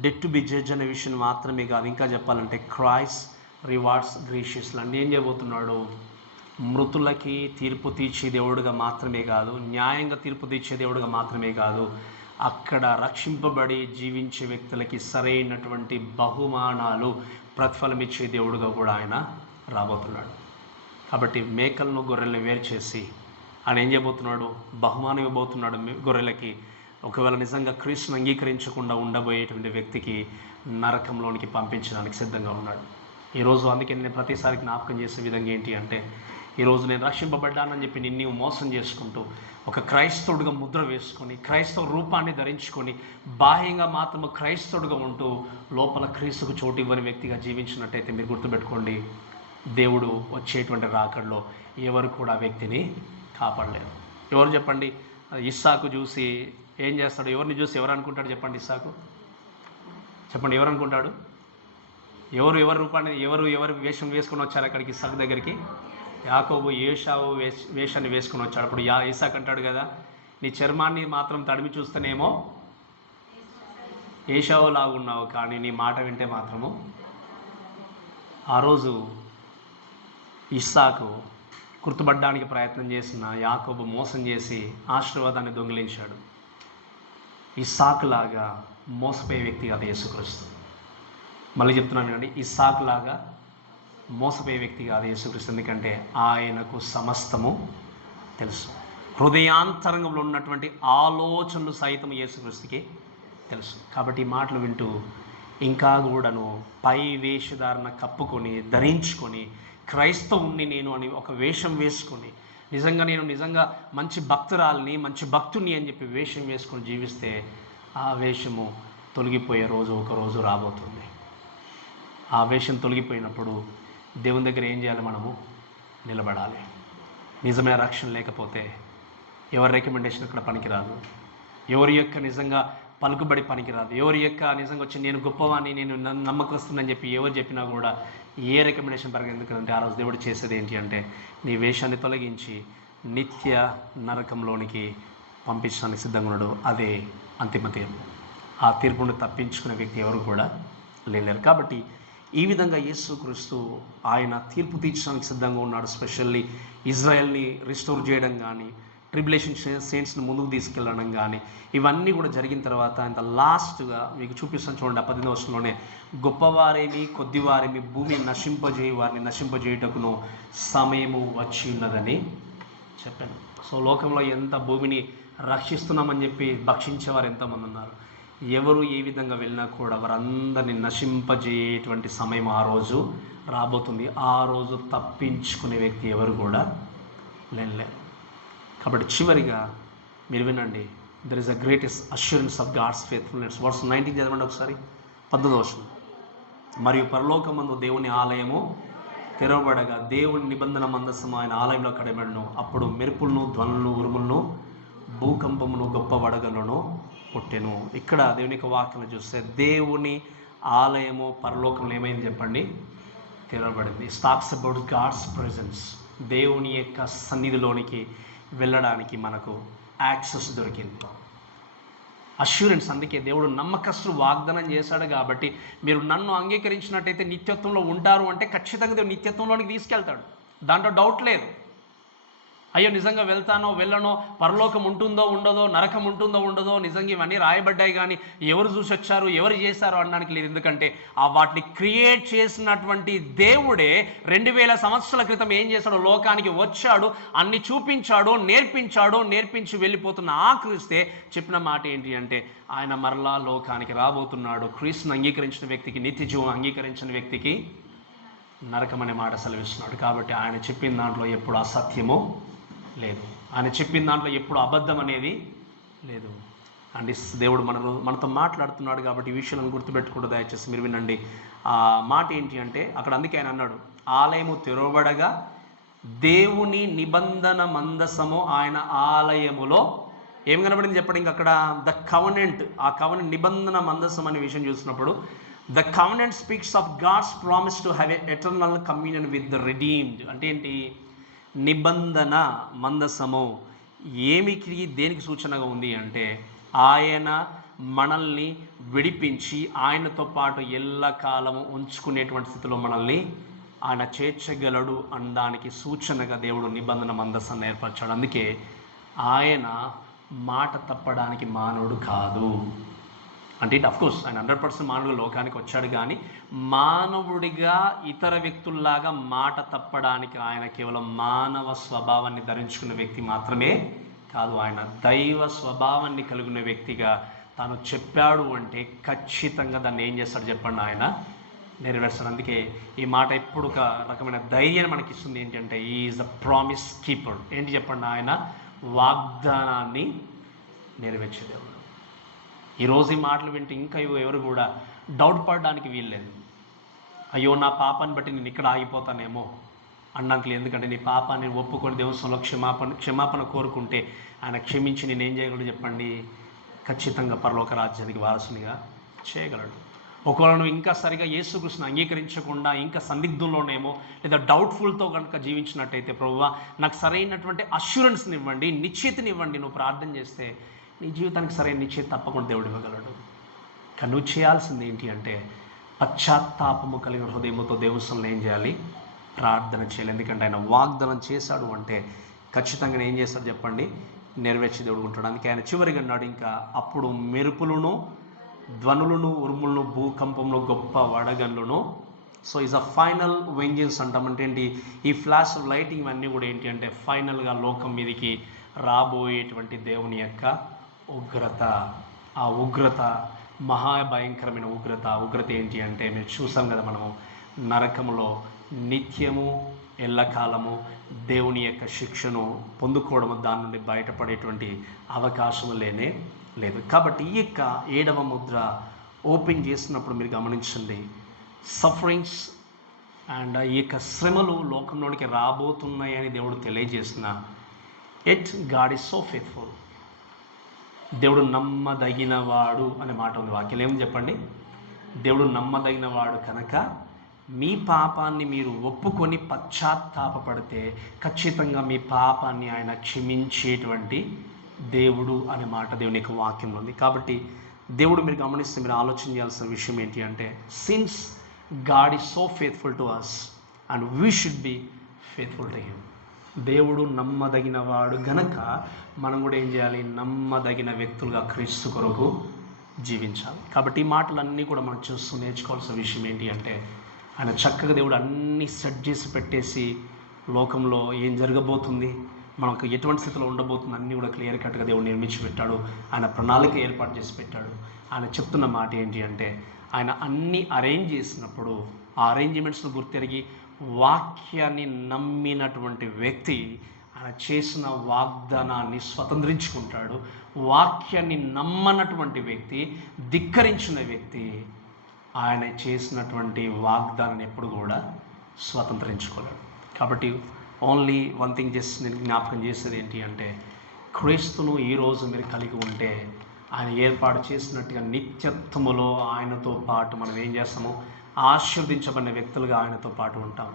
డెడ్ టు బి జడ్జ్ అనే విషయం మాత్రమే కాదు, ఇంకా చెప్పాలంటే క్రైస్ట్ రివార్డ్స్ గ్రేషియస్లు అంటే ఏం చేయబోతున్నాడు, మృతులకి తీర్పు తీర్చే దేవుడుగా మాత్రమే కాదు, న్యాయంగా తీర్పు తీర్చే దేవుడుగా మాత్రమే కాదు, అక్కడ రక్షింపబడి జీవించే వ్యక్తులకి సరైనటువంటి బహుమానాలు ప్రతిఫలం ఇచ్చే దేవుడుగా కూడా ఆయన రాబోతున్నాడు. కాబట్టి మేకలను గొర్రెలను వేరు చేసి ఆయన ఏం చేయబోతున్నాడు, బహుమానం ఇవ్వబోతున్నాడు గొర్రెలకి. ఒకవేళ నిజంగా క్రీస్తును అంగీకరించకుండా ఉండబోయేటువంటి వ్యక్తికి నరకంలోనికి పంపించడానికి సిద్ధంగా ఉన్నాడు. ఈరోజు అందుకే నేను ప్రతిసారి జ్ఞాపకం చేసే విధంగా ఏంటి అంటే, ఈరోజు నేను రక్షింపబడ్డానని చెప్పి నిన్ను మోసం చేసుకుంటూ ఒక క్రైస్తవుడిగా ముద్ర వేసుకొని క్రైస్తవ రూపాన్ని ధరించుకొని బాహ్యంగా మాత్రము క్రైస్తవుడిగా ఉంటూ లోపల క్రీస్తుకు చోటు ఇవ్వని వ్యక్తిగా జీవించినట్టయితే మీరు గుర్తుపెట్టుకోండి, దేవుడు వచ్చేటువంటి రాకడలో ఎవరు కూడా ఆ వ్యక్తిని కాపాడలేరు. ఎవరు చెప్పండి, ఇస్సాకు చూసి ఏం చేస్తాడు, ఎవరిని చూసి ఎవరు అనుకుంటాడు చెప్పండి, ఇస్సాకు చెప్పండి, ఎవరు అనుకుంటాడు, ఎవరు రూపాన్ని ఎవరు వేషం వేసుకొని వచ్చారు అక్కడికి ఇస్సాకు దగ్గరికి, యాకోబు ఏషావు వేషాన్ని వేసుకొని వచ్చాడు. అప్పుడు ఇస్సాకు అంటాడు కదా, నీ చర్మాన్ని మాత్రం తడిమి చూస్తేనేమో ఏషావు లాగున్నావు, కానీ నీ మాట వింటే మాత్రము. ఆ రోజు ఇస్సాకు గుర్తుపడడానికి ప్రయత్నం చేసిన యాకోబు మోసం చేసి ఆశీర్వాదాన్ని దొంగిలించాడు. ఇస్సాకులాగా మోసపోయే వ్యక్తి కాదు యేసుక్రీస్తు. మళ్ళీ చెప్తున్నాను వినండి, ఇస్సాకులాగా మోసపోయే వ్యక్తి కాదు యేసుక్రీస్తు. ఎందుకంటే ఆయనకు సమస్తము తెలుసు. హృదయాంతరంగంలో ఉన్నటువంటి ఆలోచనలు సైతం యేసుక్రీస్తుకి తెలుసు. కాబట్టి ఈ మాటలు వింటూ ఇంకా కూడాను పై వేషధారణ కప్పుకొని ధరించుకొని క్రైస్తవుణ్ణి నేను అని ఒక వేషం వేసుకొని నిజంగా మంచి భక్తురాల్ని మంచి భక్తుని అని చెప్పి వేషం వేసుకొని జీవిస్తే ఆ వేషము తొలగిపోయే రోజు ఒకరోజు రాబోతుంది. ఆ వేషం తొలగిపోయినప్పుడు దేవుని దగ్గర ఏం చేయాలి, మనము నిలబడాలి. నిజమైన రక్షణ లేకపోతే ఎవరి రికమెండేషన్ ఇక్కడ పనికిరాదు, ఎవరి యొక్క నిజంగా పలుకుబడి పనికిరాదు, ఎవరి యొక్క నిజంగా వచ్చి నేను గొప్పవాణ్ణి నేను నమ్మకస్తుందని చెప్పి ఎవరు చెప్పినా కూడా ఏ రికమెండేషన్ పనికి. ఎందుకంటే ఆ రోజు దేవుడు చేసేది ఏంటి అంటే, నీ వేషాన్ని తొలగించి నిత్య నరకంలోనికి పంపించడానికి సిద్ధంగా ఉన్నాడు. అదే అంతిమ తీర్పు. ఆ తీర్పును తప్పించుకునే వ్యక్తి ఎవరు కూడా లేరు. కాబట్టి ఈ విధంగా యేసుక్రీస్తు ఆయన తీర్పు తీర్చడానికి సిద్ధంగా ఉన్నాడు. స్పెషల్లీ ఇజ్రాయెల్ని రిస్టోర్ చేయడం కానీ, ట్రిబులేషన్ సెయింట్స్ని ముందుకు తీసుకెళ్ళడం కానీ, ఇవన్నీ కూడా జరిగిన తర్వాత ఇంత లాస్ట్గా మీకు చూపిస్తాను చూడండి. 18వ వచనంలోనే, గొప్పవారేమి కొద్దివారేమి భూమి వారిని నశింపజేయుటకును సమయము వచ్చి ఉన్నదని చెప్పాను. సో లోకంలో ఎంత భూమిని రక్షిస్తున్నామని చెప్పి భక్షించేవారు ఎంతమంది ఉన్నారు. ఎవరు ఏ విధంగా వెళ్ళినా కూడా వారందరినీ నశింపజేయేటువంటి సమయం ఆ రోజు రాబోతుంది. ఆ రోజు తప్పించుకునే వ్యక్తి ఎవరు కూడా లేరు. కాబట్టి చివరిగా మీరు వినండి, there is a greatest assurance of God's faithfulness. Verse 19 చదవండి ఒకసారి, 18వ వచనం. మరియు పరలోకమందు దేవుని ఆలయము తెరవబడగా దేవుని నిబంధన మందస్సము ఆయన ఆలయంలో కడబడను. అప్పుడు మెరుపులను ధ్వనులను ఉరుములను భూకంపమును గొప్ప వడగలను పుట్టెను. ఇక్కడ దేవుని యొక్క వాక్యం చూస్తే దేవుని ఆలయము పరలోకంలో ఏమైంది చెప్పండి, తెరవబడింది. Talks about God's presence. దేవుని యొక్క సన్నిధిలోనికి వెళ్ళడానికి మనకు యాక్సెస్ దొరికింది. అష్యూరెన్స్. అందుకే దేవుడు నమ్మకస్తులు వాగ్దానం చేశాడు కాబట్టి మీరు నన్ను అంగీకరించినట్టయితే నిత్యత్వంలో ఉంటారు అంటే ఖచ్చితంగా దేవుడు నిత్యత్వంలోనికి తీసుకెళ్తాడు, దాంట్లో డౌట్ లేదు. అయ్యో నిజంగా వెళ్తానో వెళ్ళనో, పరలోకం ఉంటుందో ఉండదో, నరకం ఉంటుందో ఉండదో, నిజంగా ఇవన్నీ రాయబడ్డాయి కానీ ఎవరు చూసి వచ్చారు, ఎవరు చేశారు అనడానికి లేదు. ఎందుకంటే ఆ వాటిని క్రియేట్ చేసినటువంటి దేవుడే 2000 సంవత్సరాల క్రితం ఏం చేశాడు, లోకానికి వచ్చాడు, అన్ని చూపించాడు, నేర్పించి వెళ్ళిపోతున్న ఆ క్రీస్తే చెప్పిన మాట ఏంటి అంటే ఆయన మరలా లోకానికి రాబోతున్నాడు. క్రీస్తుని అంగీకరించిన వ్యక్తికి నిత్యజీవం, అంగీకరించిన వ్యక్తికి నరకం అనే మాట సెలవిస్తున్నాడు. కాబట్టి ఆయన చెప్పిన దాంట్లో ఎప్పుడు అసత్యము లేదు, ఆయన చెప్పిన దాంట్లో ఎప్పుడు అబద్ధం అనేది లేదు. అండ్ దేవుడు మనతో మాట్లాడుతున్నాడు కాబట్టి ఈ విషయాలను గుర్తుపెట్టుకుంటూ దయచేసి మీరు వినండి. ఆ మాట ఏంటి అంటే అక్కడ అందుకే ఆయన అన్నాడు, ఆలయము తెరవబడగా దేవుని నిబంధన మందసము ఆయన ఆలయములో ఏం కనబడింది చెప్పండి. ఇంక అక్కడ ద కవనెంట్, ఆ కవనెంట్ నిబంధన మందసం అనే విషయం చూసినప్పుడు the covenant speaks of God's promise to have eternal communion with the redeemed. అంటే ఏంటి, నిబంధన మందసము ఏమికి దేనికి సూచనగా ఉంది అంటే ఆయన మనల్ని విడిపించి ఆయనతో పాటు ఎల్లకాలము ఉంచుకునేటువంటి స్థితిలో మనల్ని ఆయన చేర్చగలడు అనడానికి సూచనగా దేవుడు నిబంధన మందసాన్ని ఏర్పరచాడు. అందుకే ఆయన మాట తప్పడానికి మానవుడు కాదు. అంటే అఫ్కోర్స్ ఆయన 100% మానవుడు లోకానికి వచ్చాడు, కానీ మానవుడిగా ఇతర వ్యక్తుల్లాగా మాట తప్పడానికి ఆయన కేవలం మానవ స్వభావాన్ని ధరించుకున్న వ్యక్తి మాత్రమే కాదు. ఆయన దైవ స్వభావాన్ని కలిగిన వ్యక్తిగా తాను చెప్పాడు అంటే ఖచ్చితంగా దాన్ని ఏం చేస్తాడు చెప్పండి, ఆయన నెరవేర్చాడు. అందుకే ఈ మాట ఎప్పుడు ఒక రకమైన ధైర్యాన్ని మనకి ఇస్తుంది. ఏంటంటే ఈజ్ ద ప్రామిస్ కీపర్. ఏంటి చెప్పండి, ఆయన వాగ్దానాన్ని నెరవేర్చే దేవుడు. ఈరోజు ఈ మాటలు వింటే ఇంకా ఎవరు కూడా డౌట్ పడడానికి వీల్లేదు. అయ్యో నా పాపాన్ని బట్టి నేను ఇక్కడ ఆగిపోతానేమో అన్నానికి. ఎందుకంటే నీ పాపాన్ని ఒప్పుకొని దేవునిలో క్షమాపణ కోరుకుంటే ఆయన క్షమించి నేనేం చేయగలడు చెప్పండి, ఖచ్చితంగా పరలోక రాజ్యానికి వారసునిగా చేయగలడు. ఒకవేళ నువ్వు ఇంకా సరిగా యేసుక్రీస్తుని అంగీకరించకుండా ఇంకా సందిగ్ధంలోనేమో లేదా డౌట్ఫుల్తో కనుక జీవించినట్టయితే ప్రభువా నాకు సరైనటువంటి అష్యూరెన్స్ని ఇవ్వండి, నిశ్చితినివ్వండి, నువ్వు ప్రార్థన చేస్తే నీ జీవితానికి సరైన నిశ్చయం తప్పకుండా దేవుడు ఇవ్వగలడు. కానీ నువ్వు చేయాల్సింది ఏంటి అంటే పశ్చాత్తాపము కలిగిన హృదయంతో దేవుని ఏం చేయాలి, ప్రార్థన చేయాలి. ఎందుకంటే ఆయన వాగ్దానం చేశాడు అంటే ఖచ్చితంగా ఏం చేస్తాడు చెప్పండి, నెరవేర్చి దేవుడు ఉంటాడు. అందుకే ఆయన చివరిగా అన్నాడు, ఇంకా అప్పుడు మెరుపులను, ధ్వనులను, ఉరుములను, భూకంపంలో గొప్ప వడగండ్లను. So is a final vengeance అంటాం. అంటే ఏంటి, ఈ ఫ్లాష్ లైటింగ్ ఇవన్నీ కూడా ఏంటి అంటే ఫైనల్గా లోకం మీదకి రాబోయేటువంటి దేవుని యొక్క ఉగ్రత. ఆ ఉగ్రత మహాభయంకరమైన ఉగ్రత. ఆ ఉగ్రత ఏంటి అంటే మీరు చూసాం కదా, మనము నరకములో నిత్యము ఎల్లకాలము దేవుని యొక్క శిక్షను పొందుకోవడము, దాని నుండి బయటపడేటువంటి అవకాశం లేనే లేదు. కాబట్టి ఈ యొక్క 7వ ముద్ర ఓపెన్ చేసినప్పుడు మీరు గమనించండి, సఫరింగ్స్ అండ్ ఈ యొక్క శ్రమలు లోకంలోనికి రాబోతున్నాయని దేవుడు తెలియజేసిన at God is so faithful. దేవుడు నమ్మదగినవాడు అనే మాట ఉంది వాక్యం. ఏమని చెప్పండి, దేవుడు నమ్మదగినవాడు కనుక మీ పాపాన్ని మీరు ఒప్పుకొని పశ్చాత్తాపపడితే ఖచ్చితంగా మీ పాపాన్ని ఆయన క్షమించేటువంటి దేవుడు అనే మాట దేవుని యొక్క వాక్యంలో ఉంది. కాబట్టి దేవుడు మీరు గమనిస్తే మీరు ఆలోచన చేయాల్సిన విషయం ఏంటి అంటే since God is so faithful to us and we should be faithful to him. దేవుడు నమ్మదగినవాడు గనక మనం కూడా ఏం చేయాలి, నమ్మదగిన వ్యక్తులుగా క్రీస్తు కొరకు జీవించాలి. కాబట్టి ఈ మాటలన్నీ కూడా మనం చూస్తూ నేర్చుకోవాల్సిన విషయం ఏంటి అంటే ఆయన చక్కగా దేవుడు అన్నీ సెట్ చేసి పెట్టేసి లోకంలో ఏం జరగబోతుంది, మనకు ఎటువంటి స్థితిలో ఉండబోతుంది అన్నీ కూడా క్లియర్ కట్గా దేవుడు నిర్మించి పెట్టాడు. ఆయన ప్రణాళిక ఏర్పాటు చేసి పెట్టాడు. ఆయన చెప్తున్న మాట ఏంటి అంటే ఆయన అన్నీ అరేంజ్ చేసినప్పుడు ఆ అరేంజ్మెంట్స్ను గుర్తెరిగి వాక్యాన్ని నమ్మినటువంటి వ్యక్తి ఆయన చేసిన వాగ్దానాన్ని స్వతంత్రించుకుంటాడు. వాక్యాన్ని నమ్మనటువంటి వ్యక్తి, ధిక్కరించిన వ్యక్తి ఆయన చేసినటువంటి వాగ్దానాన్ని ఎప్పుడు కూడా స్వతంత్రించుకోలేడు. కాబట్టి ఓన్లీ వన్ థింగ్ జస్ట్ నేను జ్ఞాపకం చేసేది ఏంటి అంటే క్రీస్తును ఈరోజు మీరు కలిగి ఉంటే ఆయన ఏర్పాటు చేసినట్టుగా నిత్యత్వములో ఆయనతో పాటు మనం ఏం చేస్తాము, ఆశీర్వదించబడిన వ్యక్తులుగా ఆయనతో పాటు ఉంటాం.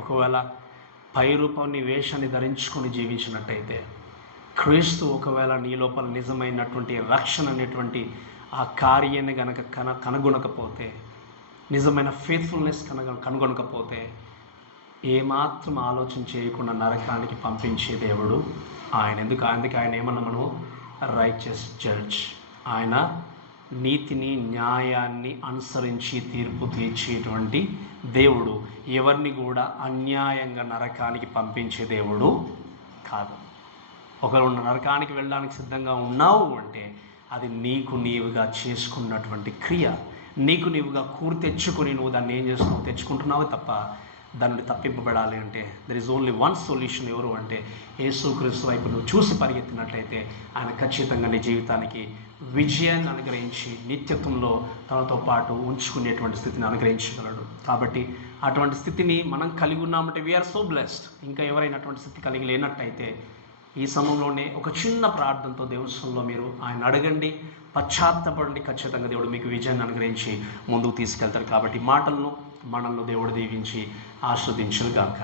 ఒకవేళ పై రూపాన్ని వేషాన్ని ధరించుకొని జీవించినట్టయితే క్రీస్తు ఒకవేళ నీ లోపల నిజమైనటువంటి రక్షణ అనేటువంటి ఆ కార్యాన్ని గనక కనుగొనకపోతే, నిజమైన ఫెయిత్ఫుల్నెస్ కనుగొనకపోతే, ఏమాత్రం ఆలోచన చేయకుండా నరకానికి పంపించే దేవుడు ఆయన. అందుకే ఆయన ఏమన్నా మనం రైచియస్ జడ్జ్. ఆయన నీతిని, న్యాయాన్ని అనుసరించి తీర్పు తీర్చేటువంటి దేవుడు. ఎవరిని కూడా అన్యాయంగా నరకానికి పంపించే దేవుడు కాదు. ఒకవేళ నరకానికి వెళ్ళడానికి సిద్ధంగా ఉన్నావు అంటే అది నీకు నీవుగా చేసుకున్నటువంటి క్రియ. నీకు నీవుగా తెచ్చుకొని నువ్వు దాన్ని ఏం చేస్తున్నావు, తెచ్చుకుంటున్నావు తప్ప దాని నుండి తప్పింపబడాలి అంటే there is only one solution. ఎవరు అంటే యేసుక్రీస్తు వైపు నువ్వు చూసి పరిగెత్తినట్లయితే ఆయన ఖచ్చితంగా నీ జీవితానికి విజయాన్ని అనుగ్రహించి నిత్యత్వంలో తనతో పాటు ఉంచుకునేటువంటి స్థితిని అనుగ్రహించగలడు. కాబట్టి అటువంటి స్థితిని మనం కలిగి ఉన్నామంటే వీఆర్ సో బ్లెస్డ్. ఇంకా ఎవరైనా అటువంటి స్థితి కలిగి లేనట్టయితే ఈ సమయంలోనే ఒక చిన్న ప్రార్థనతో దేవునిలో మీరు ఆయన అడగండి, పశ్చాత్తపడండి. ఖచ్చితంగా దేవుడు మీకు విజయాన్ని అనుగ్రహించి ముందుకు తీసుకెళ్తాడు. కాబట్టి మాటలను మనల్ని దేవుడు దీవించి ఆస్వాదించుగాక.